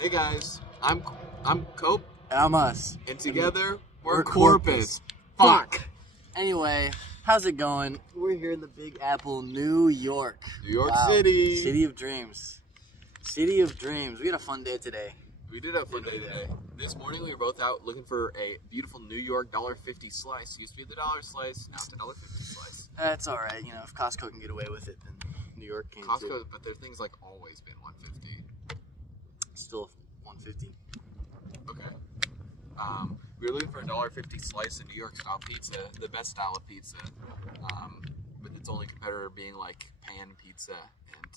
Hey guys, I'm Cope, And I'm us. and together we're Corpus. Fuck. Anyway, how's it going? We're here in the Big Apple, New York. New York City. City of Dreams. City of Dreams. We had a fun day today. We did have a fun day today. This morning we were both out looking for a beautiful New York $1.50 slice. Used to be the dollar slice, now it's a $1.50 slice. That's all right. You know, if Costco can get away with it, then New York can Costco, too. but their thing's like always been $1.50. Still $1.50. Okay. We were looking for a $1.50 slice of New York style pizza, the best style of pizza, with its only competitor being like pan pizza, and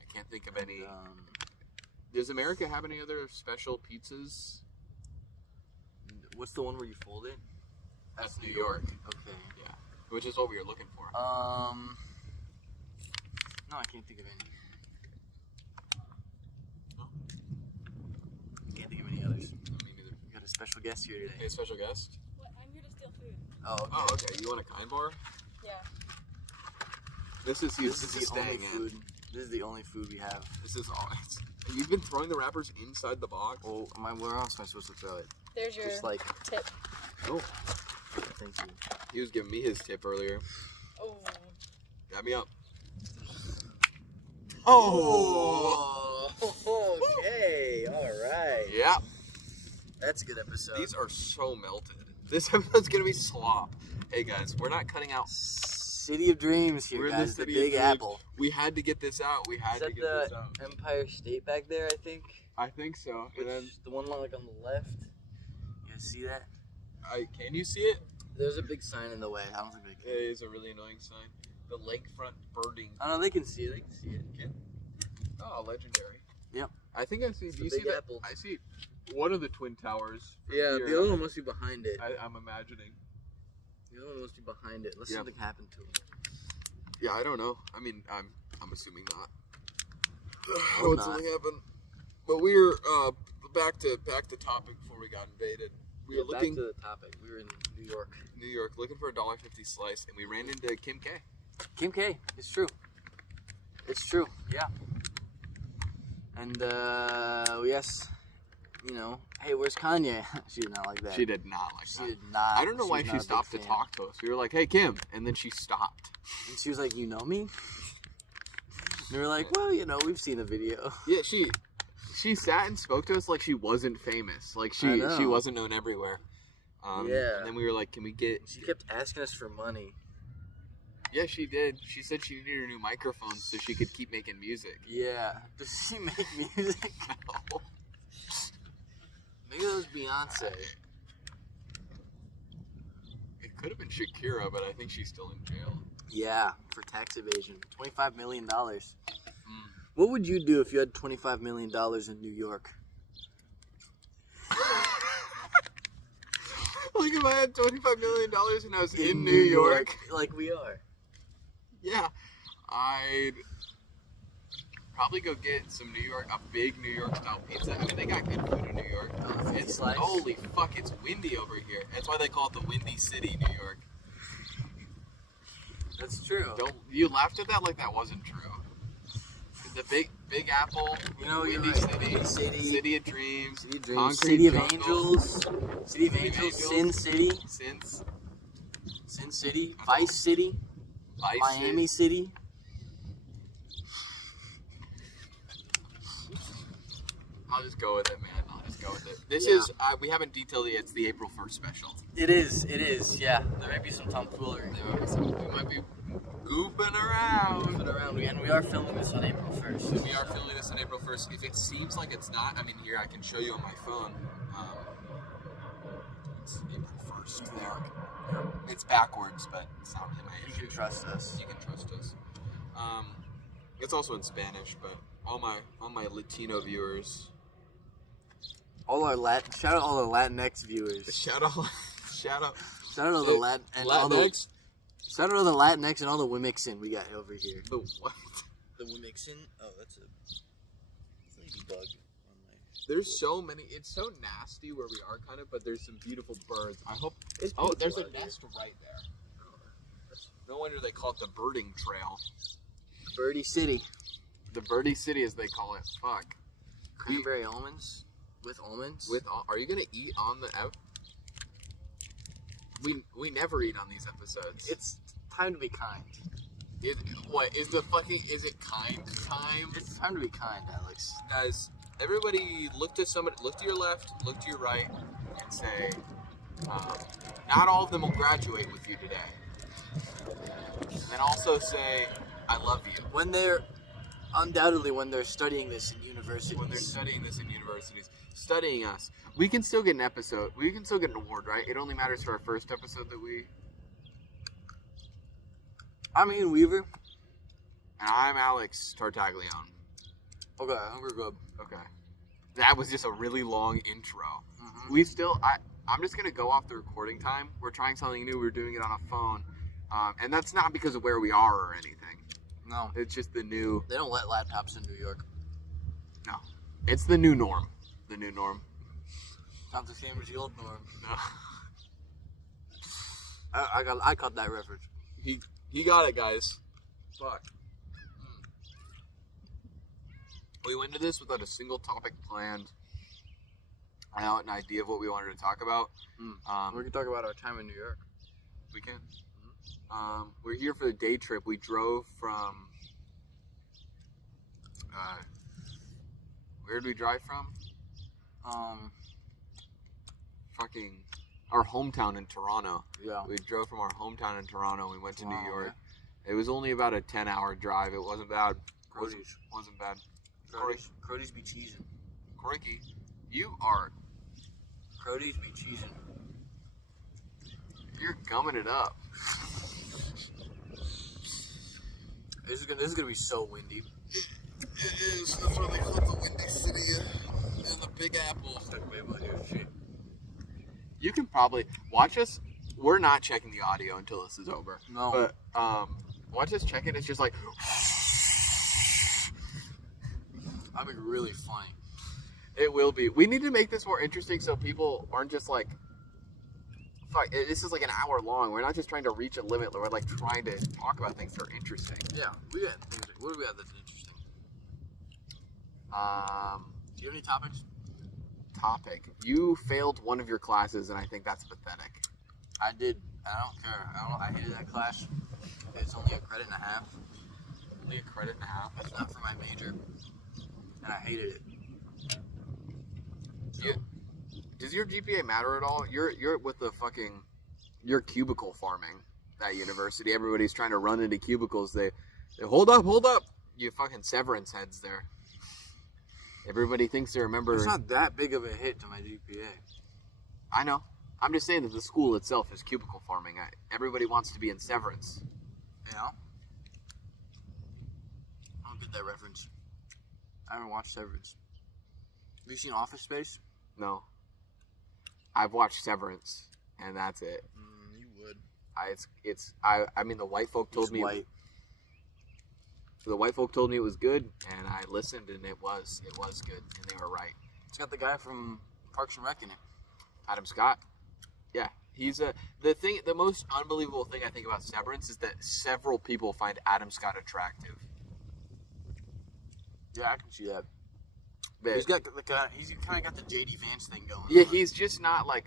I can't think of any. Does America have any other special pizzas? What's the one where you fold it? That's New York. Okay. Yeah, which is what we were looking for. No, I can't think of any. Can't think of any others. Me neither. We got a special guest here today. Hey, special guest. What? I'm here to steal food. Oh, okay. Oh, okay. You want a kind bar? Yeah. This is This is the only staying food. This is the only food we have. This is all. You've been throwing the wrappers inside the box. Oh, where else am I supposed to throw it? There's your Just like, tip. Oh, thank you. he was giving me his tip earlier. Oh. Got me up. Oh. Okay. All right. Yeah. That's a good episode. These are so melted. This episode's gonna be slop. Hey guys, we're not cutting out. City of Dreams here, We're in guys. the The City of Big Dreams. Apple. We had to get this out. We had Is to that get the this out. Empire State back there? I think. I think so. Which, And then the one like on the left. You guys see that? can you see it? There's a big sign in the way. I don't think they It can. is a really annoying sign. The lakefront birding. Oh no, they can see it. They can see it. Oh, legendary. Yep. I think I see. It's Do the you see Big that? Apple. I see one of the twin towers. from Yeah, here. the other one must be behind it. I'm imagining. The other one must be behind it. Unless Yeah. something happened to it. Yeah, I don't know. I mean, I'm assuming not. Hope What's not. something happened? But we're back to topic before we got invaded. We were looking back to the topic. We were in New York. New York looking for a $1.50 slice, and we ran into Kim K. Kim K. It's true. It's true. Yeah. And yes, you know, hey, where's Kanye? She did not like that. She did not like She that. did not. I don't know why was she not a big stopped to fan. talk to us. We were like, "Hey, Kim," and then she stopped. And she was like, "You know me?" And we were like, "Well, you know, we've seen the video." Yeah, she sat and spoke to us like she wasn't famous, like I know. she wasn't known everywhere. Yeah. And then we were like, "Can we get?" She kept asking us for money. Yeah, she did. She said she needed a new microphone so she could keep making music. Yeah. Does she make music? Maybe that was Beyonce. It could have been Shakira, but I think she's still in jail. Yeah, for tax evasion. $25 million. What would you do if you had $25 million in New York? Like if I had $25 million and I was in New York. Like we are. Yeah, I'd probably go get some a big New York style pizza. I mean, they got good food in New York. It's slice. Holy fuck, it's windy over here. That's why they call it the Windy City, New York. That's true. You laughed at that like that wasn't true. The Big Apple, You know, you're Windy right. City, Windy City. City of Dreams, City of Dreams. Concrete City of Jungle, Angels. City of Angels. Sin City. Sin City. Vice City. Vice Miami City. I'll just go with it, man. I'll just go with it. This Yeah. is, we haven't detailed it yet. It's the April 1st special. It is. Yeah. There might be some tomfoolery. We might be goofing around. Moving around. And we are filming this on April 1st. We are filming this on April 1st. If it seems like it's not, I mean, here, I can show you on my phone. It's April 1st there. It's backwards, but it's not really my You issue. can trust us. You can trust us. It's also in Spanish, but all my Latino viewers. Shout out all the Latinx viewers. Shout out. Shout out all the Latinx. Shout out all the Latinx and all the Wimixin we got over here. The what? The Wimixin? Oh, that's a ladybug on my. There's so many. It's so nasty where we are, kind of, but there's some beautiful birds. I hope. It's Oh, beautiful there's a out here. nest right there. No wonder they call it the birding trail. Birdie City. The Birdie City, as they call it. Fuck. Cranberry almonds with almonds. Are you gonna eat on the out? We never eat on these episodes. It's time to be kind. Is it kind time? It's time to be kind, Alex. Guys, everybody look to your left, look to your right, and say, not all of them will graduate with you today. And then also say, I love you. When they're studying this in universities. When they're studying this in universities, studying us, we can still get an episode. We can still get an award, right? It only matters for our first episode that we. I'm Ian Weaver. And I'm Alex Tartaglione. Okay, we're good. Okay. That was just a really long intro. Mm-hmm. I'm just going to go off the recording time. We're trying something new. We're doing it on a phone. And that's not because of where we are or anything. No. It's just the new... They don't let laptops in New York. No. It's the new norm. The new norm. Not the same as the old norm. No. I caught that reference. He got it, guys. Fuck. We went into this without a single topic planned. I had an idea of what we wanted to talk about. We can talk about our time in New York. We can. We're here for the day trip. We drove from... where did we drive from? Fucking... our hometown in Toronto. Yeah. We drove from our hometown in Toronto. We went to New Wow, York. Yeah. It was only about a 10-hour drive. It wasn't bad. Crody's. Wasn't bad. Crody's be cheesing. Corky, you are... Crody's be cheesing. You're gumming it up. This is gonna be so windy. It is. That's why they call it the Windy City and the Big Apple. You can probably watch us. We're not checking the audio until this is over. No. But watch us check it. It's just like... I mean, really funny. It will be. We need to make this more interesting so people aren't just like... Fuck, this is like an hour long. We're not just trying to reach a limit. We're like trying to talk about things that are interesting. Yeah, we got things. What do we have that's interesting? Do you have any topics? Topic. You failed one of your classes, and I think that's pathetic. I did. I don't care. I hated that class. It's only a credit and a half. Only a credit and a half. It's not for my major, and I hated it. So, does your GPA matter at all? You're with the fucking... You're cubicle farming at university. Everybody's trying to run into cubicles. They hold up. You fucking severance heads there. Everybody thinks they remember... It's not that big of a hit to my GPA. I know. I'm just saying that the school itself is cubicle farming. Everybody wants to be in severance. Yeah? I don't get that reference. I haven't watched Severance. Have you seen Office Space? No. I've watched Severance, and that's it. You would. I mean, the white folk told me... White. The white folk told me it was good, and I listened, and it was good, and they were right. It's got the guy from Parks and Rec in it. Adam Scott. Yeah, he's the most unbelievable thing I think about Severance is that several people find Adam Scott attractive. Yeah, I can see that. But, He's kind of got the JD Vance thing going. yeah, on. he's just not like...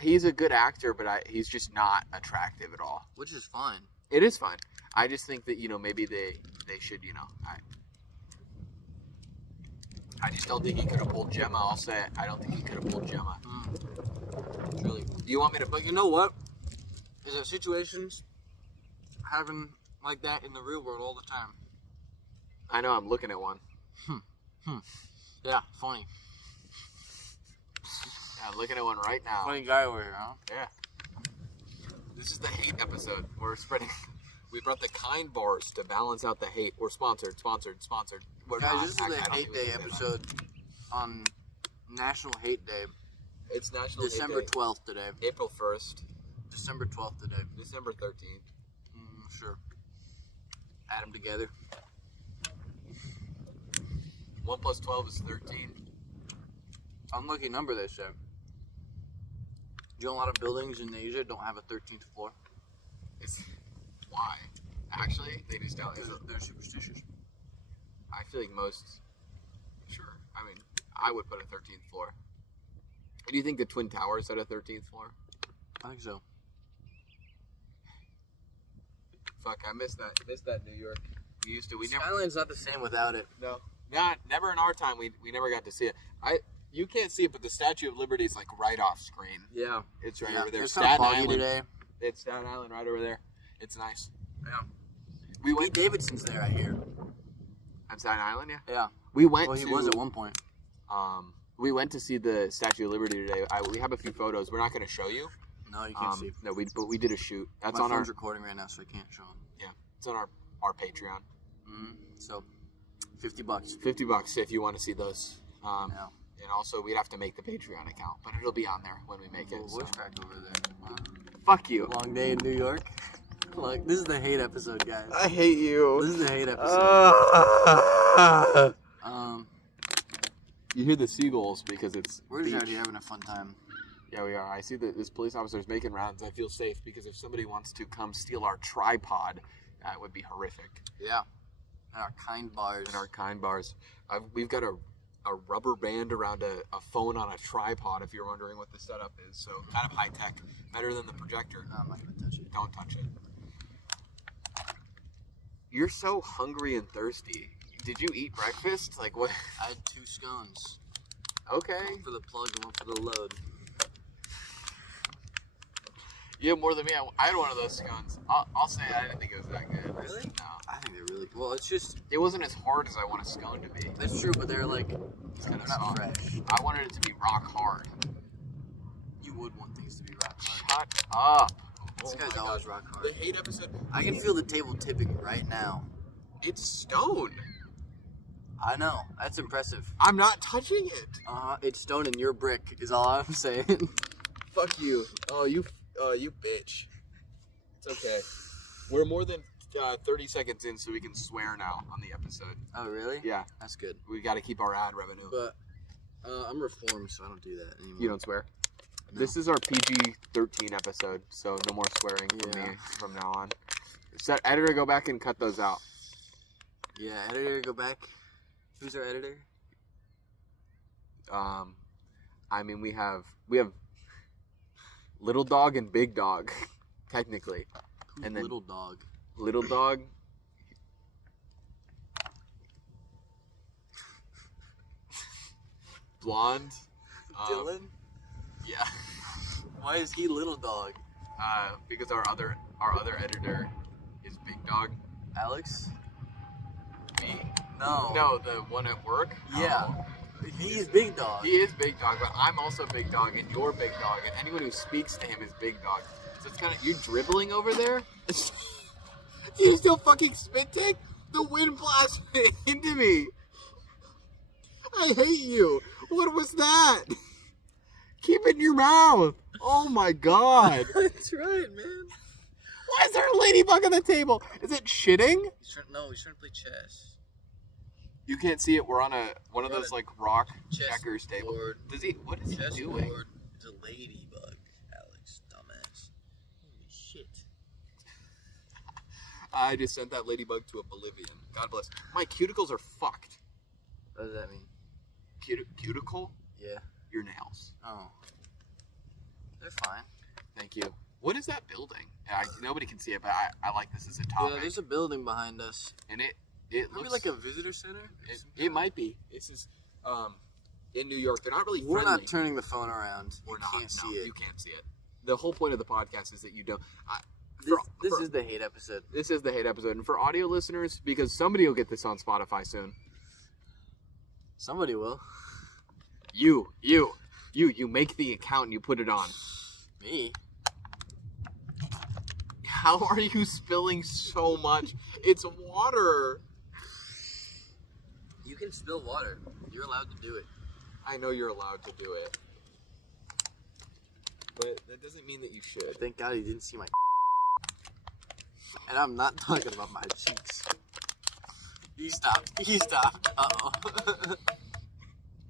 He's a good actor, but he's just not attractive at all. Which is fine. It is fine. I just think that, maybe they should, I just don't think he could have pulled Gemma. I'll say it. I don't think he could have pulled Gemma. Truly. Do you want me to... But you know what? Is there situations happen like that in the real world all the time? I know, I'm looking at one. Yeah, funny. Yeah, I'm looking at one right now. Funny guy over here, huh? Yeah. This is the hate episode. We're spreading... We brought the kind bars to balance out the hate. We're sponsored. We're Guys, not. this is Actually, the I don't Hate think we Day can say that. episode on National Hate Day. It's National December Hate Day. 12th today. April 1st. December 12th today. December 13th. Sure. Add them together. 1 plus 12 is 13. Unlucky number, they say. Do you know a lot of buildings in Asia don't have a 13th floor? Why? Actually, they just don't. Because they're superstitious. I feel like most... Sure. I mean, I would put a 13th floor. Do you think the Twin Towers had a 13th floor? I think so. Fuck, I missed that New York. We used to. We never. Skyline's not the same without it. No. Never in our time. We never got to see it. You can't see it, but the Statue of Liberty is like right off screen. Yeah. It's right over there. It's kind of Staten foggy Island. today. It's Staten Island right over there. It's nice. Yeah. We Pete went Davidson's there, I hear. on Staten Island, yeah. Yeah. We went. Well, he was at one point. We went to see the Statue of Liberty today. We have a few photos. We're not going to show you. No, you can't see. No, but we did a shoot. That's My on our. phone's recording right now, so I can't show him. Yeah, it's on our Patreon. So, $50. $50 if you want to see those. Yeah. And also, we'd have to make the Patreon account, but it'll be on there when we make it. Voice crack over there. Wow. Fuck you. Long day in New York. Like, this is the hate episode, guys. I hate you. This is the hate episode. You hear the seagulls because it's. We're just beach. already having a fun time. Yeah, we are. I see that this police officer is making rounds. I feel safe because if somebody wants to come steal our tripod, that would be horrific. Yeah. And our kind bars. And our kind bars. We've got a rubber band around a phone on a tripod, if you're wondering what the setup is. So kind of high tech. Better than the projector. No, I'm not going to touch it. Don't touch it. You're so hungry and thirsty. Did you eat breakfast? Like what? I had 2 scones. Okay. One for the plug and one for the load. You have more than me. I had one of those scones. I'll say I didn't think it was that good. Really? No. I think they're really cool. Well, it's just... It wasn't as hard as I want a scone to be. That's true, but they're like... It's kind of not soft. fresh. I wanted it to be rock hard. You would want things to be rock hard. Shut up. This Oh guy's my always God. rock hard. The hate episode. I can feel the table tipping right now. It's stone. I know. That's impressive. I'm not touching it. It's stone and your brick is all I'm saying. Fuck you. Oh, you bitch. It's okay. We're more than 30 seconds in, so we can swear now on the episode. Oh, really? Yeah. That's good. We got to keep our ad revenue. But I'm reformed, so I don't do that anymore. You don't swear? No. This is our PG-13 episode, so no more swearing from me from now on. Set editor, go back and cut those out. Yeah, editor, go back. Who's our editor? I mean, we have Little Dog and Big Dog, technically. Who's And then Little Dog? Little Dog. Blonde. Dylan? Yeah. Why is he Little Dog? Because our other editor is Big Dog. Alex? Me. No. No, the one at work. Yeah. No. He's Big Dog. He is Big Dog, but I'm also Big Dog, and you're Big Dog, and anyone who speaks to him is Big Dog. So it's kind of, you dribbling over there? You still fucking spit take? The wind blasted into me. I hate you. What was that? Keep it in your mouth. Oh my God. That's right, man. Why is there a ladybug on the table? Is it shitting? He's trying to play chess. You can't see it. We're on one of those like rock Chess checkers table. board. What is he doing? Chessboard is a ladybug, Alex, dumbass. Holy shit. I just sent that ladybug to oblivion. God bless. My cuticles are fucked. What does that mean? Cuticle? Yeah. Your nails. Oh. They're fine. Thank you. What is that building? Nobody can see it, but I like this as a topic. Yeah, there's a building behind us. And it Maybe looks like a visitor center? It might be. This is in New York. They're not really We're friendly. not turning the phone around. We're You not. can't see No, it. you can't see it. The whole point of the podcast is that you don't. This is the hate episode. This is the hate episode, and for audio listeners, because somebody will get this on Spotify soon. Somebody will. You make the account and you put it on. Me? How are you spilling so much? It's water. You can spill water. You're allowed to do it. I know you're allowed to do it. But that doesn't mean that you should. Thank God he didn't see my and I'm not talking about my cheeks. He stopped. Uh-oh.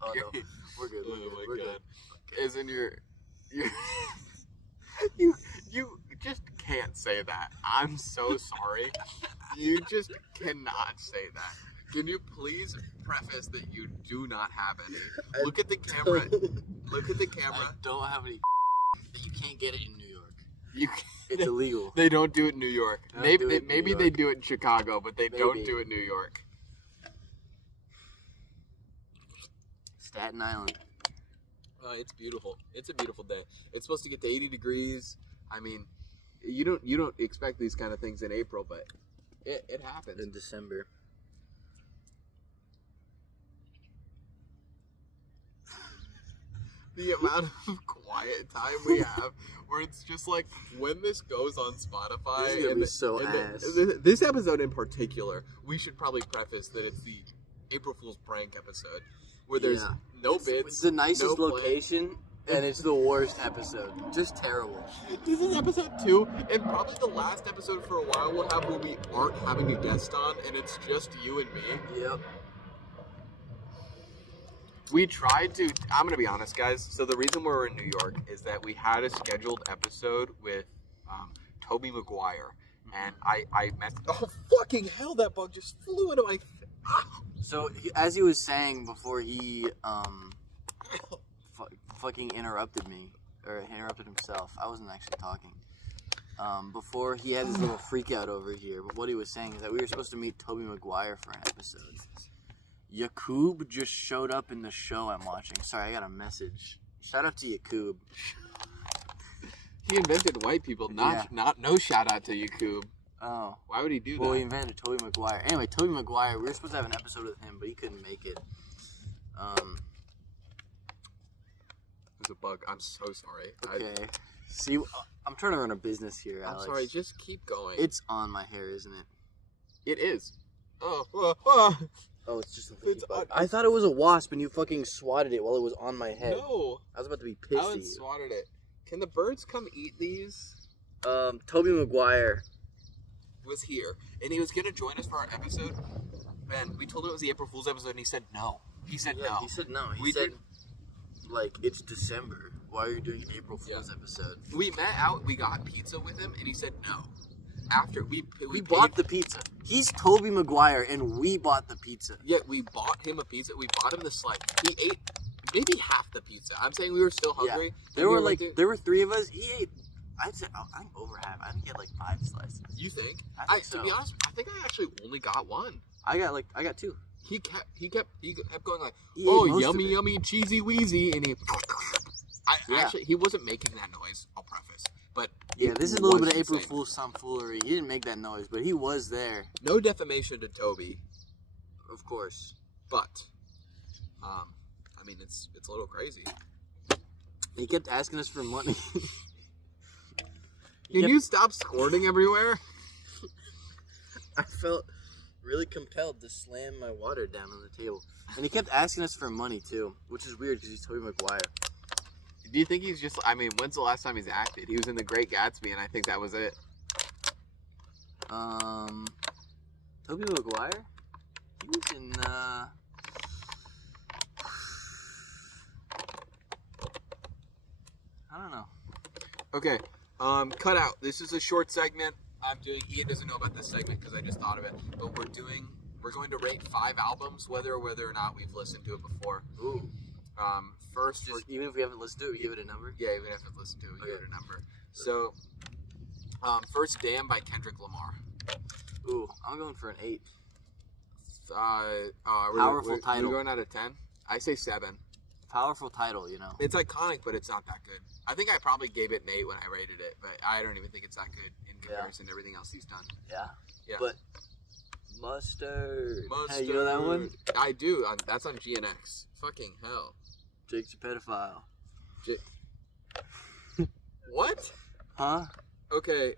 Oh no. We're good. We're good. As in you just can't say that. I'm so sorry. You just cannot say that. Can you please preface that you do not have any? Look at the camera. Look at the camera. I don't have any. You can't get it in New York. You. It's illegal. They don't do it in New York. Maybe they do it in Chicago, but they don't Maybe. do it in New York. Staten Island. It's beautiful. It's a beautiful day. It's supposed to get to 80 degrees. I mean, you don't expect these kind of things in April, but it happens. In December. The amount of quiet time we have, where it's just like when this goes on Spotify, This is gonna be so ass. This episode in particular, we should probably preface that it's the April Fool's prank episode, where there's no bits. It's the nicest no plan. location, and it's the worst episode. Just terrible. This is episode 2, and probably the last episode for a while we'll have where we aren't having a guest on, and it's just you and me. Yep. We tried to. I'm gonna be honest, guys. So the reason we're in New York is that we had a scheduled episode with Tobey Maguire, and I messed. Oh fucking hell! That bug just flew into my. So as he was saying before he fucking interrupted me or interrupted himself, I wasn't actually talking. Before he had this little freak out over here, but what he was saying is that we were supposed to meet Tobey Maguire for an episode. Yakub just showed up in the show I'm watching. Sorry, I got a message. Shout out to Yakub. He invented white people. No shout out to Yakub. Oh. Why would he do that? Well, he invented Tobey Maguire. Anyway, Tobey Maguire, we were supposed to have an episode with him, but he couldn't make it. There's a bug. I'm so sorry. Okay. See, I'm trying to run a business here, Alex. I'm sorry. Just keep going. It's on my hair, isn't it? It is. Oh, it's just a It's bug. on- I thought it was a wasp, and you fucking swatted it while it was on my head. No. I was about to be pissed at Alan you. swatted it. Can the birds come eat these? Tobey Maguire. Was here, and he was gonna join us for our episode, and we told him it was the April Fool's episode, and he said no. He said no. He said no. He We said, did- like, it's December. Why are you doing an April Fool's episode? We met out. We got pizza with him, and he said no. After we bought the pizza. He's Tobey Maguire, and we bought the pizza. Yeah, we bought him a pizza. We bought him the slice. He ate maybe half the pizza. I'm saying we were still hungry. Yeah. and There we were like, there were 3 of us. He ate. I think over half. I think he had like 5 slices. You think? I think so. To be honest, I think I actually only got 1. I got 2. He kept going like, He ate oh, most of yummy, it. yummy, cheesy, wheezy, and he. Yeah. Actually, he wasn't making that noise. I'll preface, but Yeah, it this is a little was bit of April insane. Fool's tomfoolery. He didn't make that noise, but he was there. No defamation to Toby, Of course. but I mean it's a little crazy. He kept asking us for money. Can you stop squirting everywhere? I felt really compelled to slam my water down on the table. And he kept asking us for money, too, which is weird because he's Tobey Maguire. Do you think he's just? I mean, when's the last time he's acted? He was in The Great Gatsby, and I think that was it. Tobey Maguire? He was in, I don't know. Okay. Cut out. This is a short segment. I'm doing. Ian doesn't know about this segment because I just thought of it. But we're going to rate 5 albums, whether or not we've listened to it before. Ooh. First, Just, even if we haven't listened to it, we give it a number? yeah, even if I've listened to it, we give it a number. So, first, "Damn" by Kendrick Lamar. Ooh, I'm going for an 8. Powerful title. We're going out of 10. I say 7. Powerful title, you know. It's iconic, but it's not that good. I think I probably gave it an 8 when I rated it, but I don't even think it's that good in comparison to everything else he's done. Yeah. Yeah. But Mustard. Hey, you know that one? I do. That's on GNX. Fucking hell. Jake's a pedophile. What? Huh? Okay.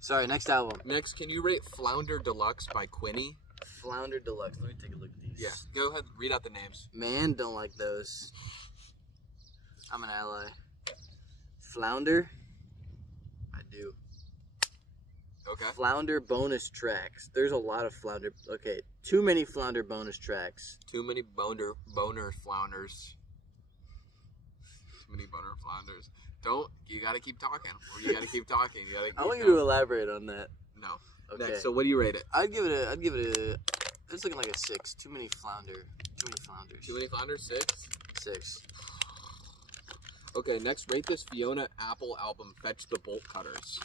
Sorry, next album. Next, can you rate "Flounder Deluxe" by Quinny? Flounder Deluxe. Let me take a look at these. Yeah. Go ahead. Read out the names. Man, don't like those. I'm an ally. Flounder. I do. Okay. Flounder bonus tracks. There's a lot of Flounder. Okay, too many Flounder bonus tracks. Too many boner flounders. Too many boner flounders. You gotta keep talking. Or you gotta keep talking. You gotta keep I want you going. to elaborate on that. No. Okay. Next, so what do you rate it? I'd give it a It's looking like a 6. Too many flounders. Too many flounders? 6? 6. Okay, next, rate this Fiona Apple album, Fetch the Bolt Cutters.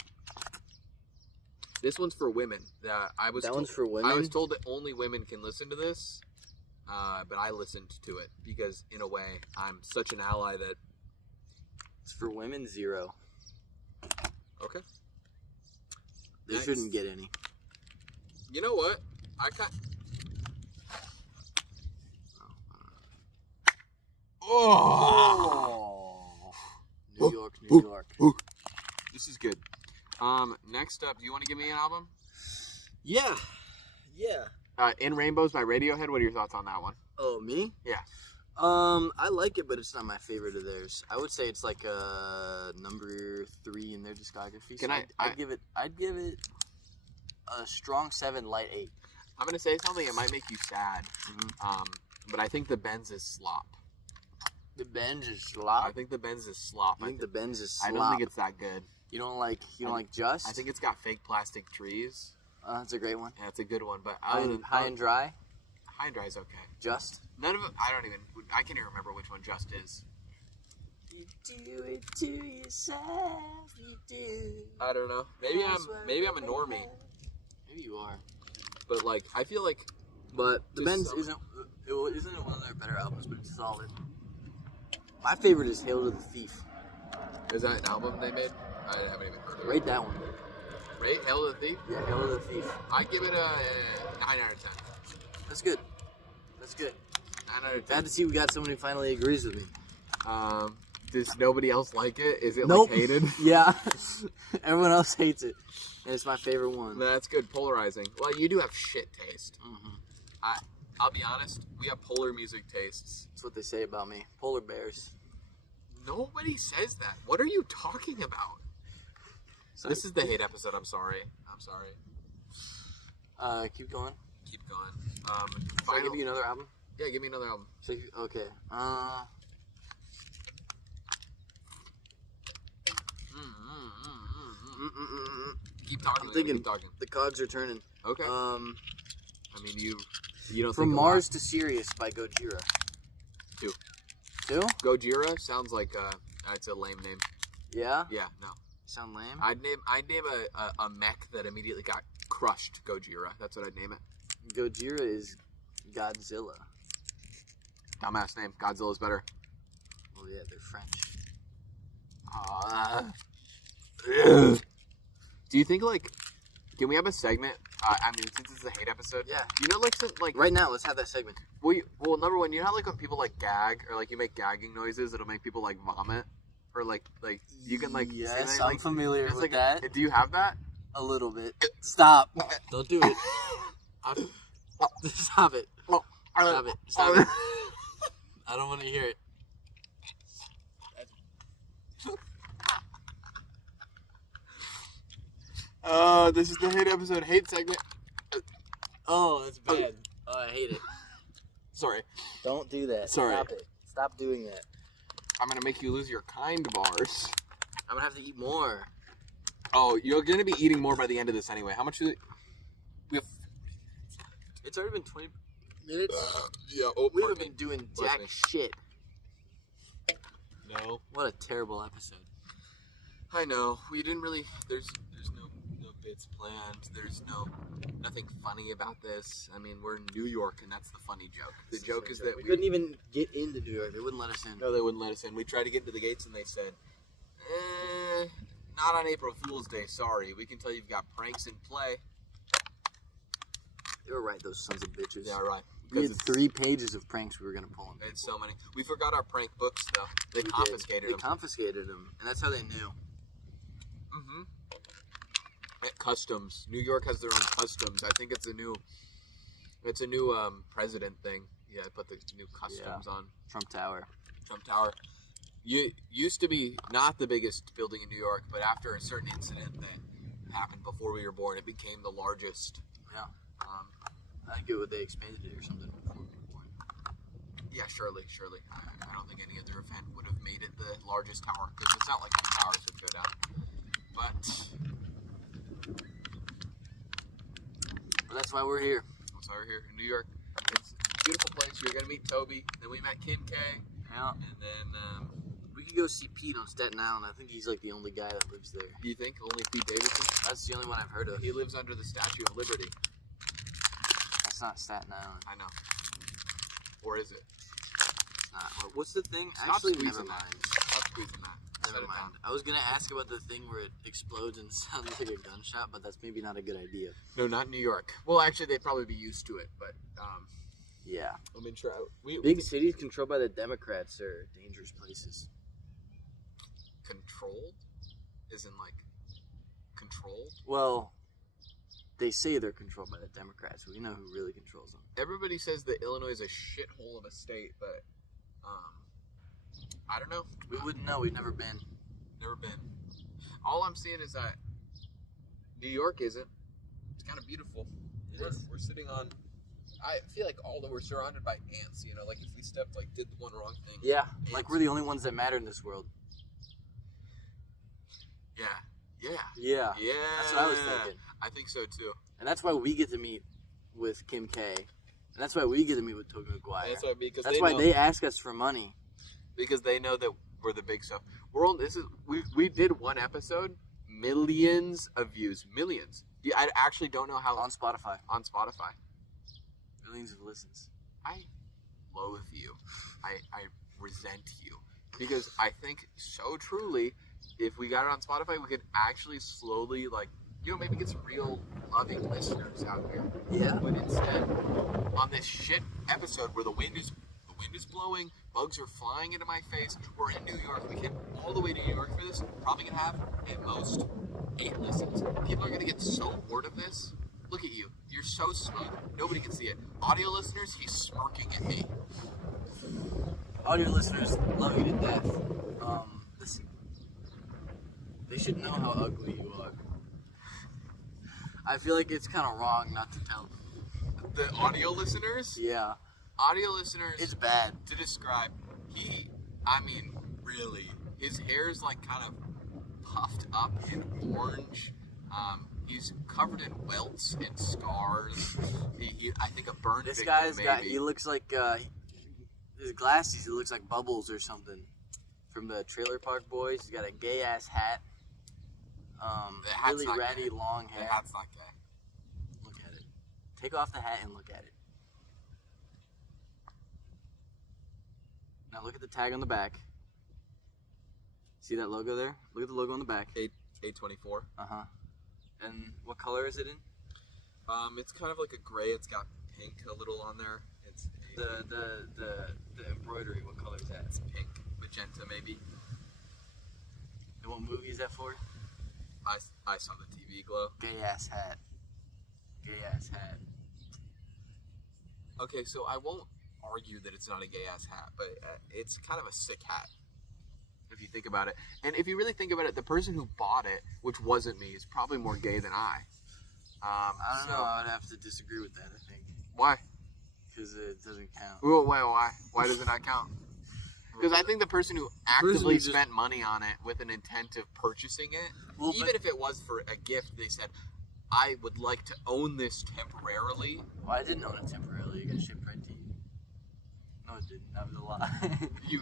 This one's for women. One's for women? I was told that only women can listen to this, but I listened to it because, in a way, I'm such an ally that... It's for women, 0. Okay. They Next. shouldn't get any. You know what? Oh! New York. This is good. Next up, do you want to give me an album? Yeah. In Rainbows by Radiohead. What are your thoughts on that one? Oh, me? Yeah. I like it, but it's not my favorite of theirs. I would say it's like number 3 in their discography. So I'd give it a strong 7, light 8. I'm gonna say something that might make you sad. But I think the Benz is slop. The Benz is slop. I think the Benz is slop. I think the Benz is slop. I don't think it's that good. You don't like Just? I think it's got fake plastic trees. That's a great one. Yeah, it's a good one. But High and Dry. High and Dry is okay. Just. None of it. I can't even remember which one Just is. You do it to yourself. You do. I don't know. Maybe I'm a normie. Maybe you are. But like, I feel like. But the Benz isn't one of their better albums, but it's solid. My favorite is Hail to the Thief. Is that an album they made? I haven't even heard of it. Rate that one. Rate Hail to the Thief? Yeah, Hail to the Thief. I give it a 9 out of 10. That's good. 9 out of 10. Glad to see we got someone who finally agrees with me. Does nobody else like it? Is it Nope. like hated? Yeah. Everyone else hates it. And it's my favorite one. That's good. Polarizing. Well, you do have shit taste. Mm-hmm. I'll be honest. We have polar music tastes. That's what they say about me. Polar bears. Nobody says that. What are you talking about? Sorry. This is the hate episode. I'm sorry. Keep going. Keep going. Should I give you another album? Yeah, give me another album. Okay. Keep talking. I'm thinking. Keep talking. The cogs are turning. Okay. I mean, you don't From think Mars to Sirius by Gojira. 2. 2? Gojira sounds like it's a lame name. Yeah? Yeah, no. Sound lame? I'd name a mech that immediately got crushed Gojira. That's what I'd name it. Gojira is Godzilla. Dumbass name. Godzilla's better. Oh yeah, they're French. Do you think can we have a segment? I mean, since it's a hate episode. Yeah. You know, right now, let's have that segment. Well, number one, you know how when people gag or you make gagging noises, it'll make people vomit, or you can Yes, say I'm familiar with that. Do you have that? A little bit. Stop. Don't do it. Stop it. Stop it. Stop it. I don't want to hear it. This is the hate episode, hate segment. Oh, that's bad. Oh, I hate it. Sorry. Don't do that. Sorry. Stop it. Stop doing that. I'm gonna make you lose your kind bars. I'm gonna have to eat more. Oh, you're gonna be eating more by the end of this anyway. How much do we have? It's already been 20 minutes. Yeah. We haven't been doing jack shit. No. What a terrible episode. I know. We didn't really. There's no bits planned. There's nothing funny about this. I mean, we're in New York, and that's the funny joke. The joke is that we couldn't even get into New York. They wouldn't let us in. No, they wouldn't let us in. We tried to get into the gates, and they said, not on April Fool's Day. Sorry. We can tell you've got pranks in play. They were right, those sons of bitches. Yeah, right. We had 3 pages of pranks we were going to pull on people. It's so many. We forgot our prank books, though. They confiscated them. They confiscated them, and that's how they knew. Mm-hmm. At customs. New York has their own customs. I think it's a new president thing. Yeah, put the new customs on. Trump Tower. You used to be not the biggest building in New York, but after a certain incident that happened before we were born, it became the largest. Yeah. I think they expanded it or something before we were born. Yeah, surely. I don't think any other event would have made it the largest tower, because it's not like the towers would go down. But that's why we're here. that's why we're here in New York. It's a beautiful place. You're gonna meet Toby. Then we met Kim K. Yeah. And then We could go see Pete on Staten Island. I think he's like the only guy that lives there. do you think only Pete Davidson? That's the only one I've heard of. He lives under the Statue of Liberty. That's not Staten Island. I know. Or is it? It's not. What's the thing? Stop Actually, squeezing never mind. that. Stop squeezing that. Set Never it mind. down. I was gonna ask about the thing where it explodes and sounds like a gunshot, but that's maybe not a good idea. No, not New York. Well, actually, they'd probably be used to it, but Yeah. I mean, try. Big cities controlled by the Democrats are dangerous places. Controlled, isn't like controlled. Well, they say they're controlled by the Democrats, but we know who really controls them. Everybody says that Illinois is a shithole of a state, but I don't know. We wouldn't know. We've never been. Never been. All I'm seeing is that New York isn't. It's kind of beautiful. We're sitting on. I feel like we're surrounded by ants. You know, like if we stepped, like did the one wrong thing. Yeah, like we're the only ones that matter in this world. Yeah. Yeah. Yeah. Yeah. That's what I was thinking. I think so too. And that's why we get to meet with Kim K. And that's why we get to meet with Toby McGuire. That's why because That's why they ask us for money. Because they know that we're the big stuff. We did one episode, millions of views, millions. Yeah, I actually don't know how On Spotify. on Spotify. Millions of listens. I loathe you. I resent you because I think so truly, if we got it on Spotify, we could actually slowly maybe get some real loving listeners out here. Yeah. But instead, on this shit episode where the wind is blowing, bugs are flying into my face. We're in New York. We came all the way to New York for this. Probably gonna have at most 8 listens. People are gonna get so bored of this. Look at you. You're so smooth. Nobody can see it. Audio listeners, he's smirking at me. Audio listeners love you to death. Listen. They should know how ugly you are. I feel like it's kind of wrong not to tell them. The audio listeners? Yeah. Audio listeners, It's bad. to describe, really, his hair's like kind of puffed up and orange. He's covered in welts and scars. I think a burn This victim, guy's maybe. got, he looks like, his glasses, he looks like Bubbles or something. From the Trailer Park Boys. He's got a gay ass hat. The hat's Really not ratty gay. long The hair. hat's not gay. Look at it. Take off the hat and look at it. Now look at the tag on the back. See that logo there? Look at the logo on the back. A24. Uh-huh. And what color is it in? It's kind of like a gray. It's got pink a little on there. It's The embroidery, what color is that? It's pink, magenta maybe. And what movie is that for? I saw the TV glow. Gay ass hat. Gay ass hat. Okay, so I won't argue that it's not a gay ass hat, but it's kind of a sick hat if you think about it. And if you really think about it, the person who bought it, which wasn't me, is probably more gay than I. I don't know. I would have to disagree with that, I think. Why? Because it doesn't count. Well, why? Why does it not count? Because I think the person who actively just- spent money on it with an intent of purchasing it, Well, even if it was for a gift, they said, I would like to own this temporarily. Well, I didn't own it temporarily. It got shipped right to you. No, it didn't. That was a lie. You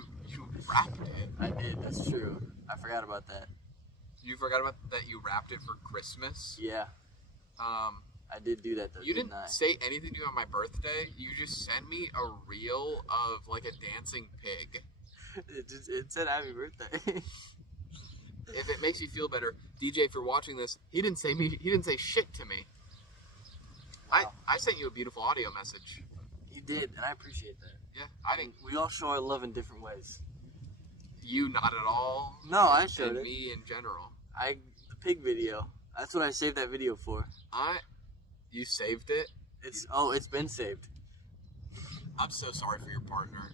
wrapped it. I did. That's true. I forgot about that. You forgot about that you wrapped it for Christmas? Yeah. I did do that, though, You didn't I? say anything to me on my birthday. You just sent me a reel of like a dancing pig. It said happy birthday. If it makes you feel better, DJ, if you're watching this, he didn't say shit to me. Wow. I sent you a beautiful audio message. You did, and I appreciate that. Yeah, I didn't. We all show our love in different ways. You not at all. No, I showed And it. me in general. The pig video. That's what I saved that video for. You saved it. It's been saved. I'm so sorry for your partner.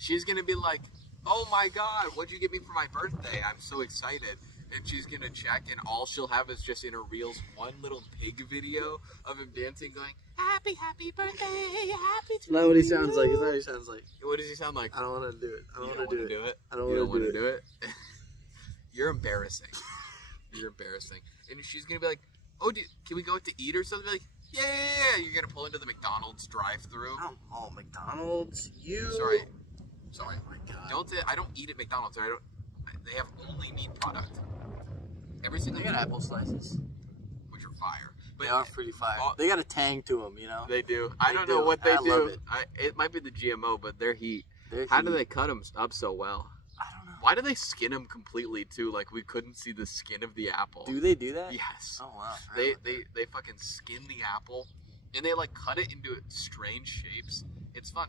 She's gonna be like, "Oh my God, what'd you get me for my birthday? I'm so excited." And she's gonna check, and all she'll have is just in her reels one little pig video of him dancing, going, "Happy birthday, happy." It's not what he sounds like. It's not what he sounds like. What does he sound like? I don't want to do it. I don't You want to wanna do it. it. I don't You want to do it. You're embarrassing. You're embarrassing. And she's gonna be like, "Oh, can we go out to eat or something?" Like, Yeah. You're gonna pull into the McDonald's drive-through. Oh, McDonald's. Sorry. Oh my god. I don't eat at McDonald's. They have only meat product. Every single They got apple slices. which are fire. But They are pretty fire. all- They got a tang to them, you know. They do. I don't do. know what they I do. love it. It might be the GMO, but their heat. They're How do heat. they cut them up so well? I don't know. Why do they skin them completely too? Like we couldn't see the skin of the apple. Do they do that? Yes. Oh wow. They fucking skin the apple, and they like cut it into strange shapes. It's fun.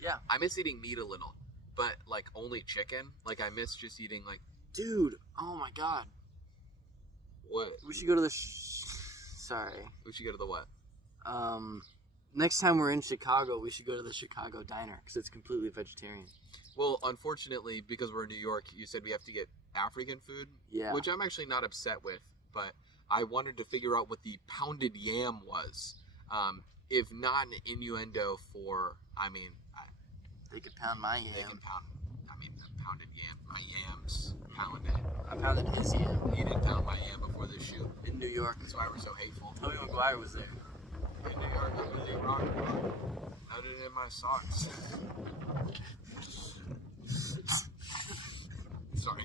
Yeah. I miss eating meat a little, but like only chicken. Like I miss just eating like Dude. Oh my god. what? We should go to the. Sorry. We should go to the what? Next time we're in Chicago, we should go to the Chicago Diner because it's completely vegetarian. Well, unfortunately, because we're in New York, you said we have to get African food, Yeah. which I'm actually not upset with. But I wanted to figure out what the pounded yam was. If not an innuendo for, They could pound my they yam. can pound. Pounded yam. My yams pounded. I pounded his yam He didn't pound my yam before this shoot. in New York. That's why we're so hateful. Tobey Maguire was there. In New York, I'm really wrong. Nutted in my socks. Sorry.